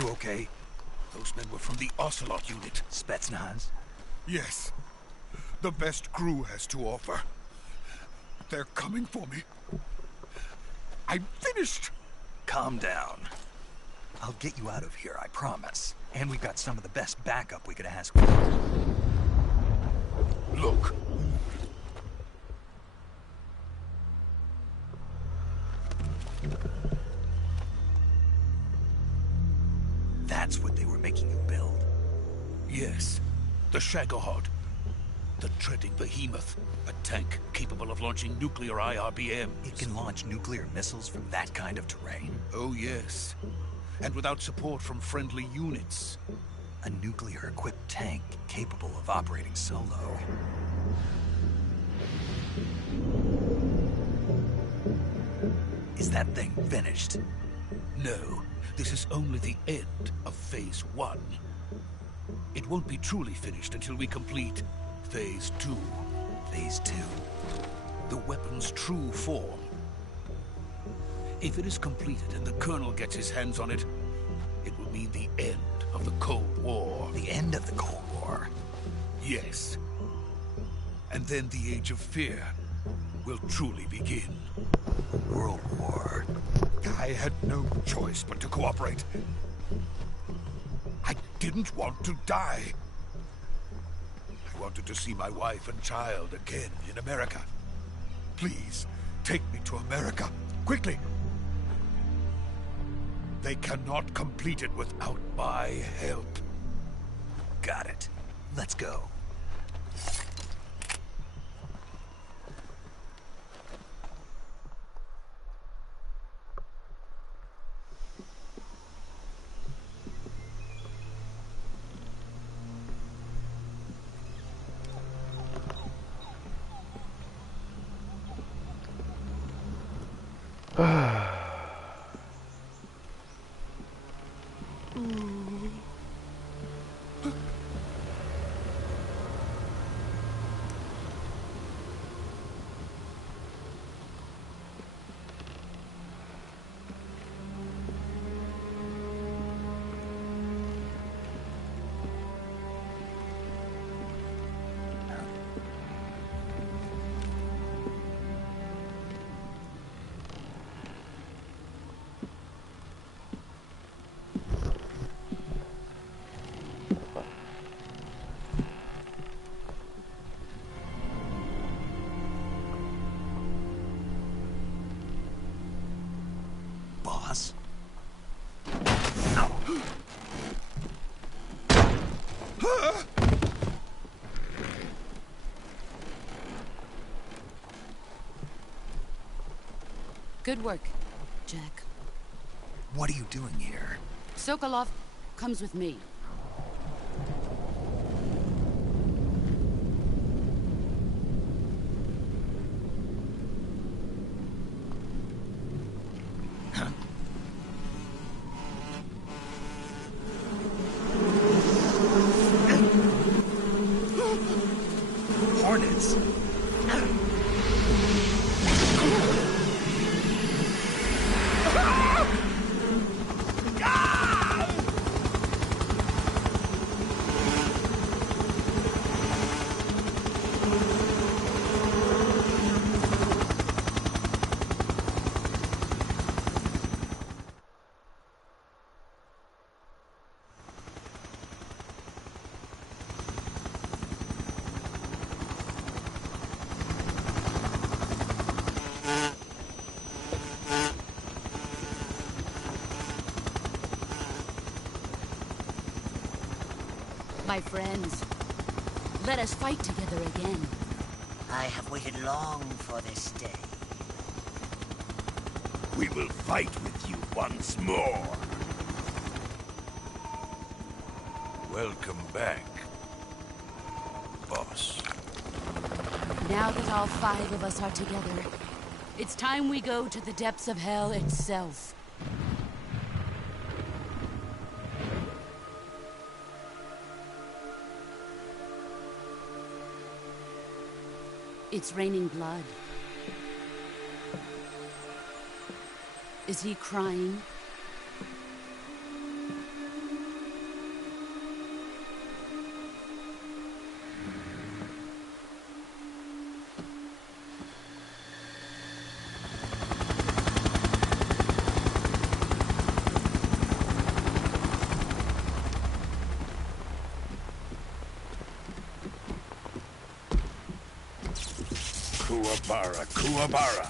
You okay? Those men were from the Ocelot unit. Spetsnaz? Yes. The best GRU has to offer. They're coming for me. I'm finished! Calm down. I'll get you out of here, I promise. And we've got some of the best backup we could ask for. Look. That's what they were making you build? Yes. The Shagohod. The treading behemoth. A tank capable of launching nuclear IRBMs. It can launch nuclear missiles from that kind of terrain? Oh, yes. And without support from friendly units. A nuclear-equipped tank capable of operating solo. Is that thing finished? No. This is only the end of Phase 1. It won't be truly finished until we complete Phase 2. Phase 2? The weapon's true form. If it is completed and the Colonel gets his hands on it, it will mean the end of the Cold War. The end of the Cold War? Yes. And then the Age of Fear will truly begin. World War. I had no choice but to cooperate. I didn't want to die. I wanted to see my wife and child again in America. Please, take me to America, quickly. They cannot complete it without my help. Got it. Let's go. Good work, Jack. What are you doing here? Sokolov comes with me. Hornets! My friends, let us fight together again. I have waited long for this day. We will fight with you once more. Welcome back, boss. Now that all 5 of us are together, it's time we go to the depths of hell itself. It's raining blood. Is he crying? Kuwabara, Kuwabara.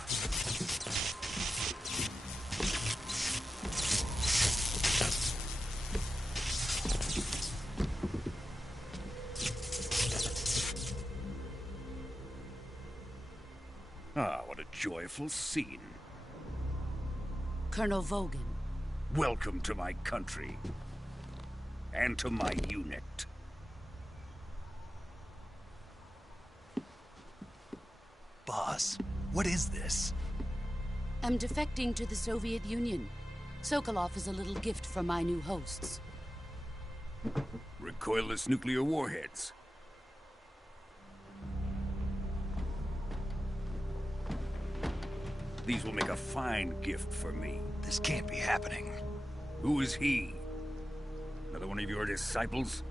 Ah, what a joyful scene. Colonel Vogan. Welcome to my country. And to my unit. Boss, what is this? I'm defecting to the Soviet Union. Sokolov is a little gift from my new hosts. Recoilless nuclear warheads. These will make a fine gift for me. This can't be happening. Who is he? Another one of your disciples?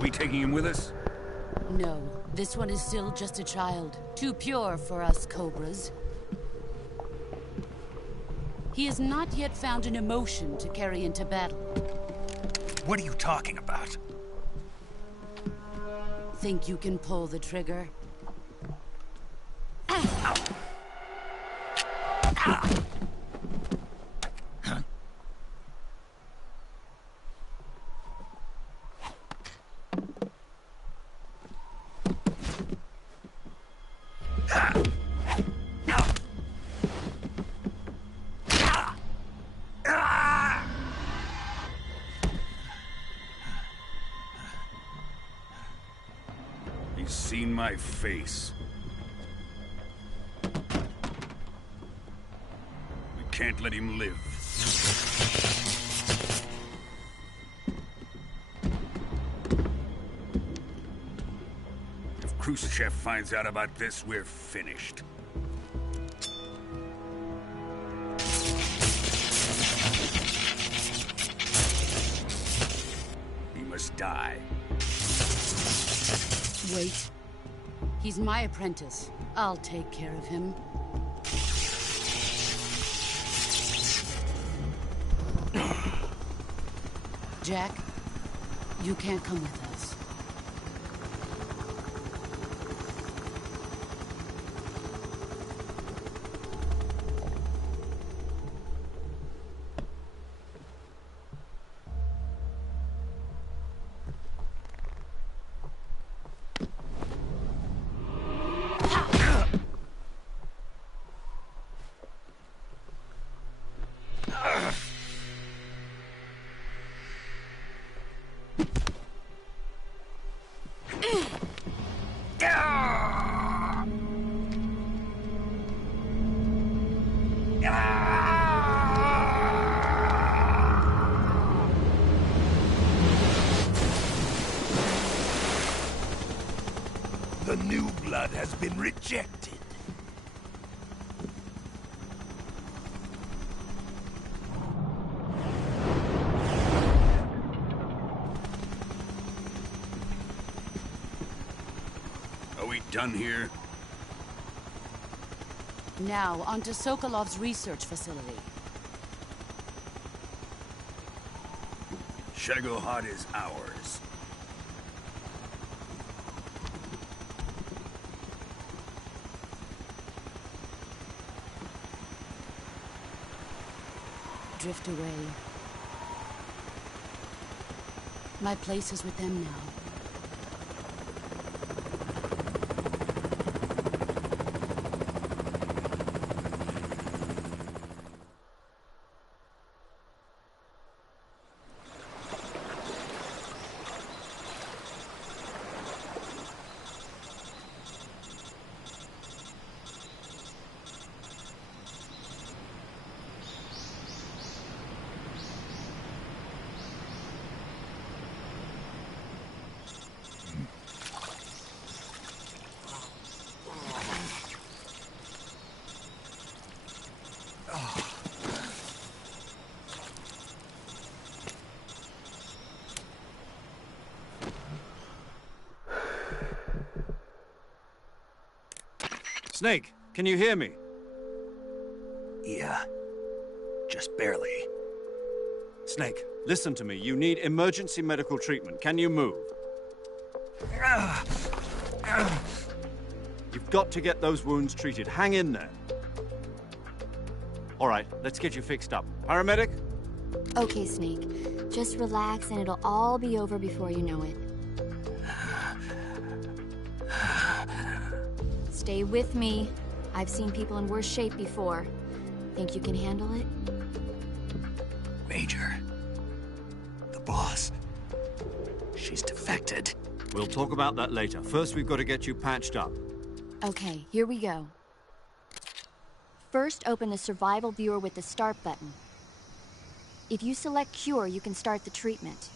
We taking him with us? No, this one is still just a child. Too pure for us Cobras. He has not yet found an emotion to carry into battle. What are you talking about? Think you can pull the trigger? He's seen my face. We can't let him live. If Khrushchev finds out about this, we're finished. He must die. Wait. He's my apprentice. I'll take care of him. Jack, you can't come with us. blood has been rejected. Are we done here? Now, on to Sokolov's research facility. Shagohod is ours. Drift away. My place is with them now. Snake, can you hear me? Yeah. Just barely. Snake, listen to me. You need emergency medical treatment. Can you move? You've got to get those wounds treated. Hang in there. All right, let's get you fixed up. Paramedic? Okay, Snake. Just relax and it'll all be over before you know it. Stay with me. I've seen people in worse shape before. Think you can handle it? Major. The boss. She's defected. We'll talk about that later. First, we've got to get you patched up. Okay, here we go. First, open the survival viewer with the start button. If you select cure, you can start the treatment.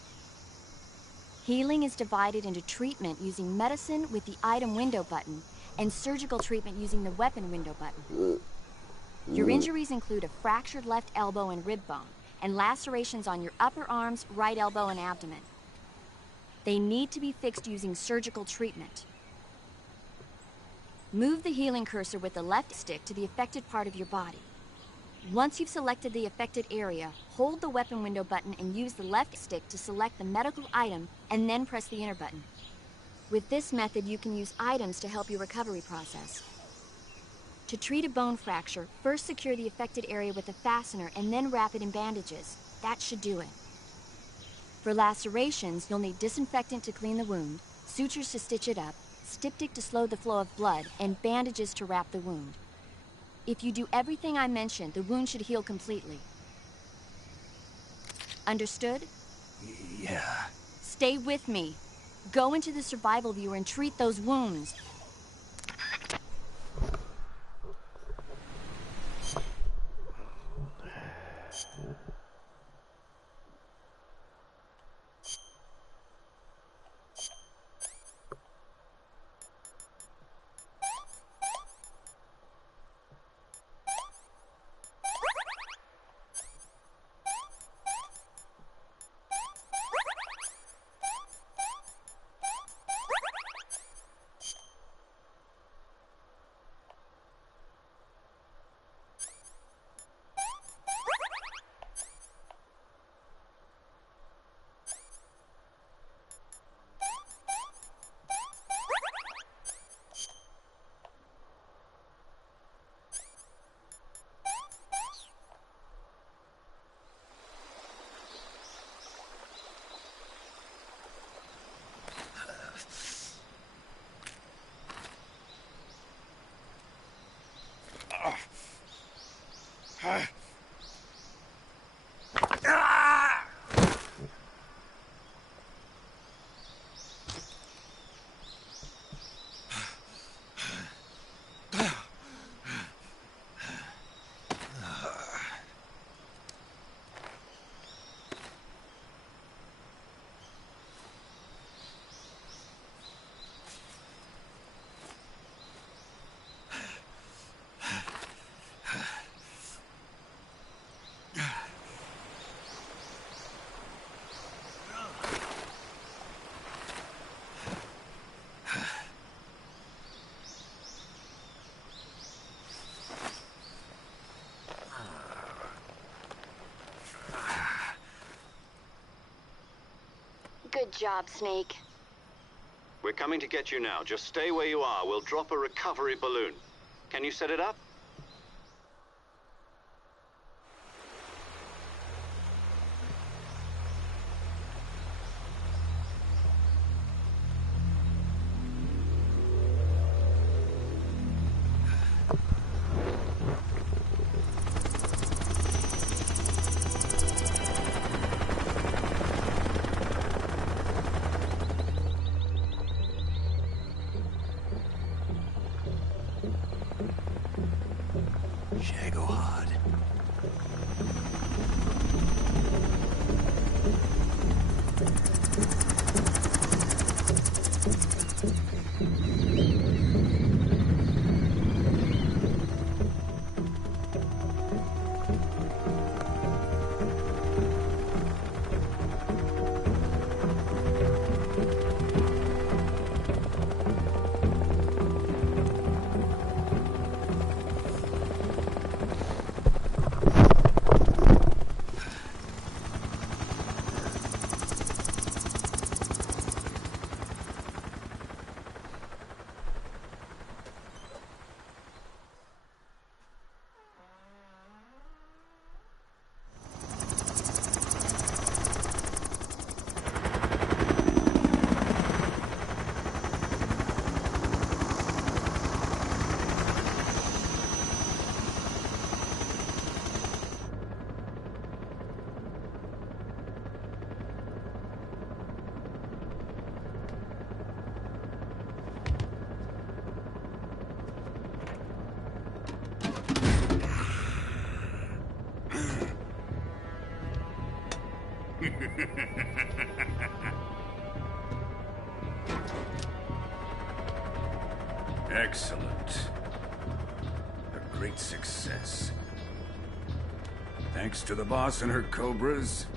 Healing is divided into treatment using medicine with the item window button and surgical treatment using the weapon window button. Your injuries include a fractured left elbow and rib bone, and lacerations on your upper arms, right elbow, and abdomen. They need to be fixed using surgical treatment. Move the healing cursor with the left stick to the affected part of your body. Once you've selected the affected area, hold the weapon window button and use the left stick to select the medical item, and then press the enter button. With this method, you can use items to help your recovery process. To treat a bone fracture, first secure the affected area with a fastener and then wrap it in bandages. That should do it. For lacerations, you'll need disinfectant to clean the wound, sutures to stitch it up, styptic to slow the flow of blood, and bandages to wrap the wound. If you do everything I mentioned, the wound should heal completely. Understood? Yeah. Stay with me. Go into the survival viewer and treat those wounds. Good job, Snake. We're coming to get you now. Just stay where you are. We'll drop a recovery balloon. Can you set it up? Excellent. A great success. Thanks to the boss and her cobras,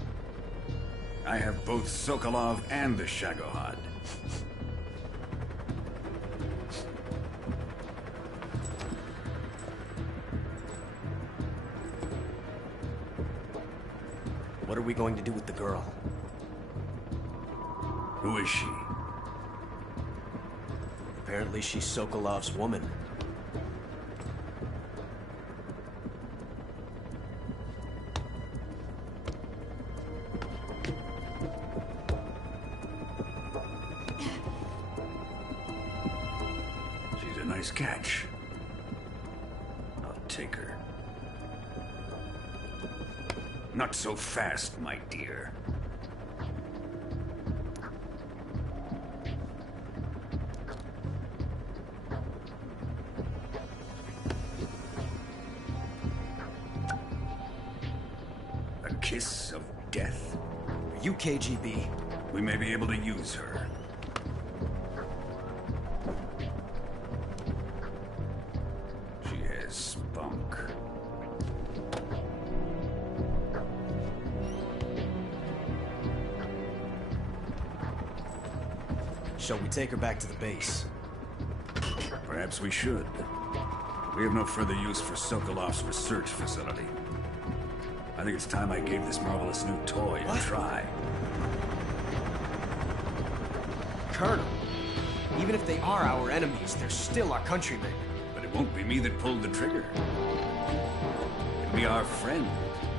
I have both Sokolov and the Shagohod. What are we going to do with the girl? Who is she? Apparently she's Sokolov's woman. She's a nice catch. I'll take her. Not so fast, my dear. A kiss of death. Are you KGB? We may be able to use her. She has spunk. Shall we take her back to the base? Perhaps we should. We have no further use for Sokolov's research facility. I think it's time I gave this marvelous new toy a try. Colonel, even if they are our enemies, they're still our countrymen. But it won't be me that pulled the trigger. It'll be our friend,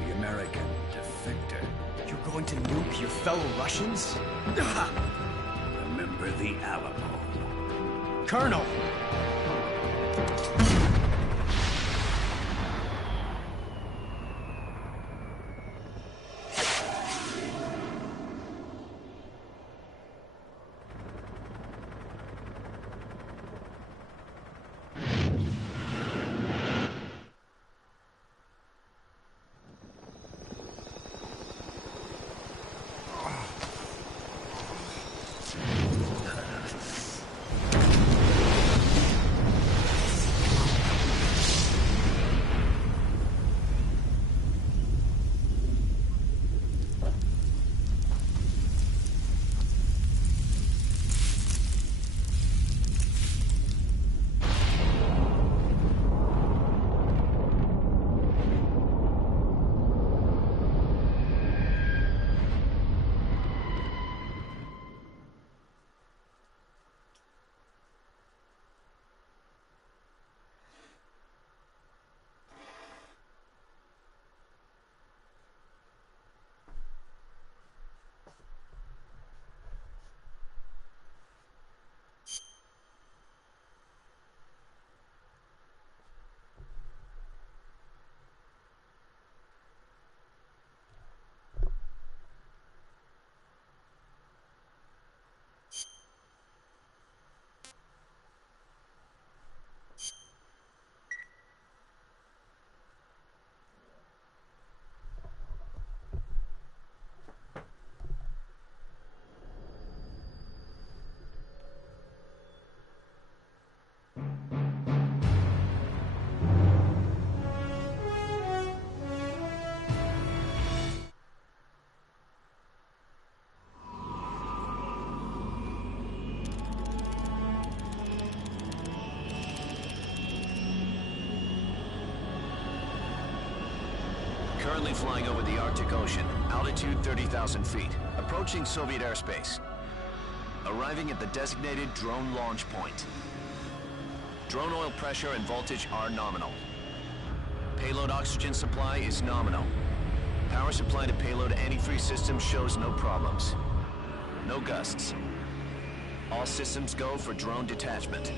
the American defector. You're going to nuke your fellow Russians? Remember the Alamo. Colonel! Arctic Ocean, altitude 30,000 feet, approaching Soviet airspace. Arriving at the designated drone launch point. Drone oil pressure and voltage are nominal. Payload oxygen supply is nominal. Power supply to payload antifreeze system shows no problems. No gusts. All systems go for drone detachment.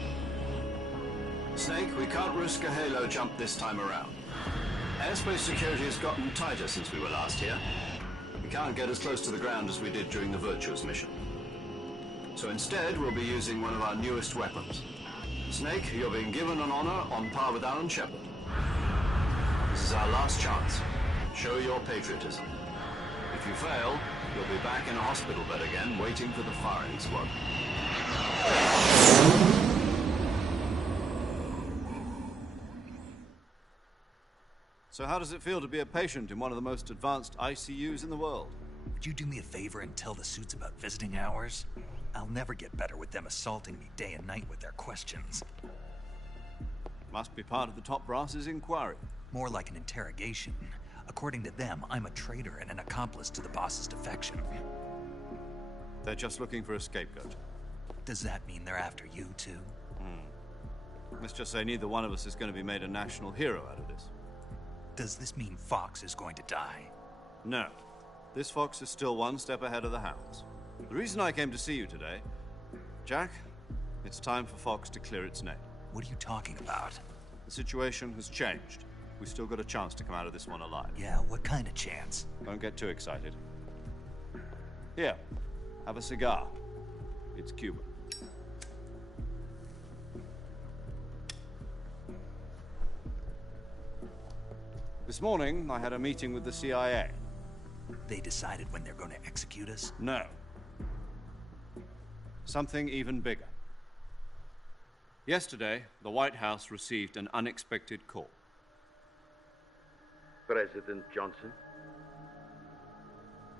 Snake, we can't risk a halo jump this time around. Airspace security has gotten tighter since we were last here. We can't get as close to the ground as we did during the Virtuous mission. So instead, we'll be using one of our newest weapons. Snake, you're being given an honor on par with Alan Shepard. This is our last chance. Show your patriotism. If you fail, you'll be back in a hospital bed again, waiting for the firing squad. So how does it feel to be a patient in one of the most advanced ICUs in the world? Would you do me a favor and tell the suits about visiting hours? I'll never get better with them assaulting me day and night with their questions. Must be part of the top brass's inquiry. More like an interrogation. According to them, I'm a traitor and an accomplice to the boss's defection. They're just looking for a scapegoat. Does that mean they're after you, too? Let's just say neither one of us is going to be made a national hero out of this. Does this mean Fox is going to die? No. This fox is still one step ahead of the hounds. The reason I came to see you today, Jack, it's time for Fox to clear its name. What are you talking about? The situation has changed. We still got a chance to come out of this one alive. Yeah, what kind of chance? Don't get too excited. Here, have a cigar. It's Cuban. This morning, I had a meeting with the CIA. They decided when they're going to execute us? No. Something even bigger. Yesterday, the White House received an unexpected call. President Johnson?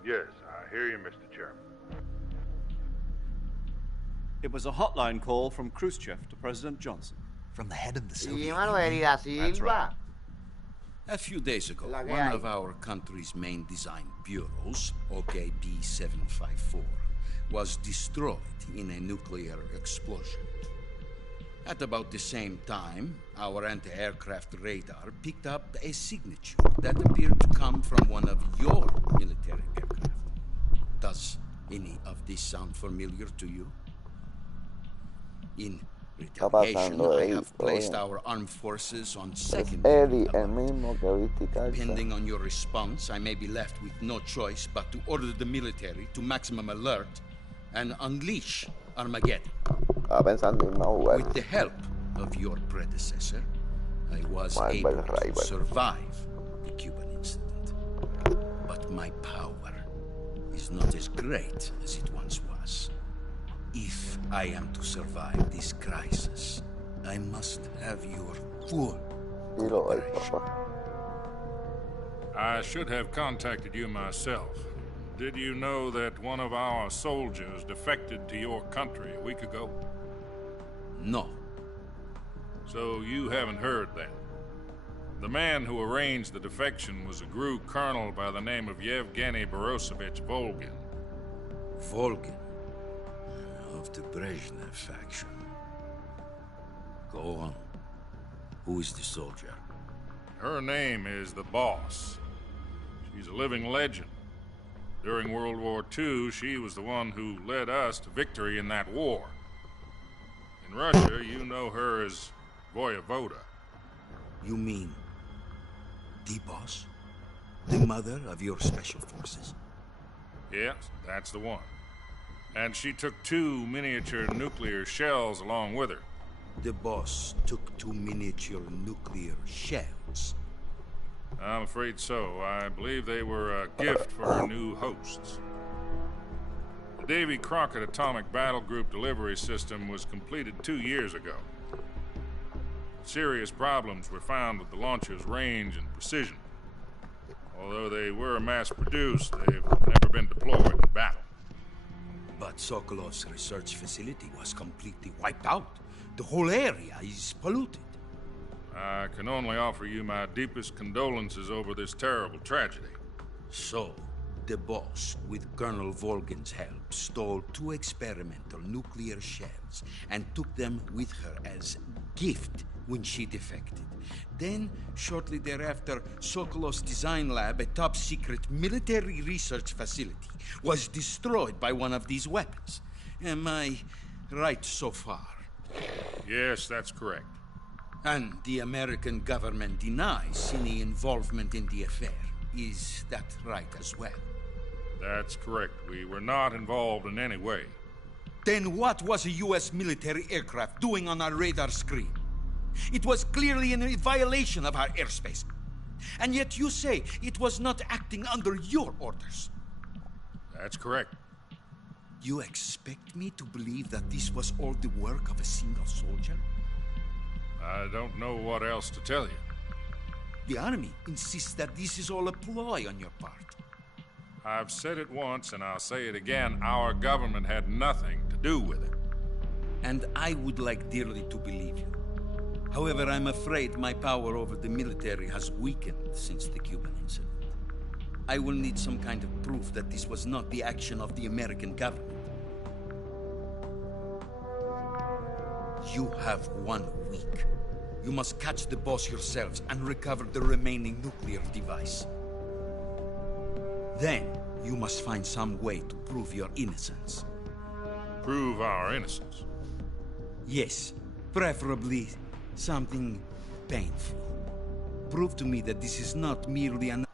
Yes, I hear you, Mr. Chairman. It was a hotline call from Khrushchev to President Johnson. From the head of the Sí, Soviet Manuel, y la That's right. Silva. A few days ago, La que one hay. of our country's main design bureaus, OKB 754, was destroyed in a nuclear explosion. At about the same time, our anti-aircraft radar picked up a signature that appeared to come from one of your military aircraft. Does any of this sound familiar to you? In retaliation, I have placed our armed forces on second Eddie, el mismo que viste y calza. Depending on your response, I may be left with no choice but to order the military to maximum alert and unleash Armageddon. Estaba pensando en no jugar. With the help of your predecessor, I was able to survive the Cuban incident. But my power is not as great as it once was. If I am to survive this crisis, I must have your full cooperation. I should have contacted you myself. Did you know that one of our soldiers defected to your country a week ago? No. So you haven't heard that. The man who arranged the defection was a GRU colonel by the name of Yevgeny Borosovich Volgin. Volgin? Of the Brezhnev faction. Go on. Who is the soldier? Her name is the Boss. She's a living legend. During World War II, she was the one who led us to victory in that war. In Russia, you know her as Voyevoda. You mean the Boss? The mother of your special forces? Yes, that's the one. And she took 2 miniature nuclear shells along with her. The Boss took 2 miniature nuclear shells? I'm afraid so. I believe they were a gift for her new hosts. The Davy Crockett Atomic Battle Group delivery system was completed 2 years ago. Serious problems were found with the launcher's range and precision. Although they were mass-produced, they've never been deployed in battle. But Sokolov's research facility was completely wiped out. The whole area is polluted. I can only offer you my deepest condolences over this terrible tragedy. So, the boss, with Colonel Volgan's help, stole 2 experimental nuclear shells and took them with her as gift when she defected. Then, shortly thereafter, Sokolov's design lab, a top-secret military research facility, was destroyed by one of these weapons. Am I right so far? Yes, that's correct. And the American government denies any involvement in the affair. Is that right as well? That's correct. We were not involved in any way. Then what was a U.S. military aircraft doing on our radar screen? It was clearly in violation of our airspace. And yet you say it was not acting under your orders. That's correct. You expect me to believe that this was all the work of a single soldier? I don't know what else to tell you. The Army insists that this is all a ploy on your part. I've said it once, and I'll say it again. Our government had nothing to do with it. And I would like dearly to believe you. However, I'm afraid my power over the military has weakened since the Cuban incident. I will need some kind of proof that this was not the action of the American government. You have 1 week. You must catch the boss yourselves and recover the remaining nuclear device. Then, you must find some way to prove your innocence. Prove our innocence? Yes, preferably something painful. Prove to me that this is not merely an...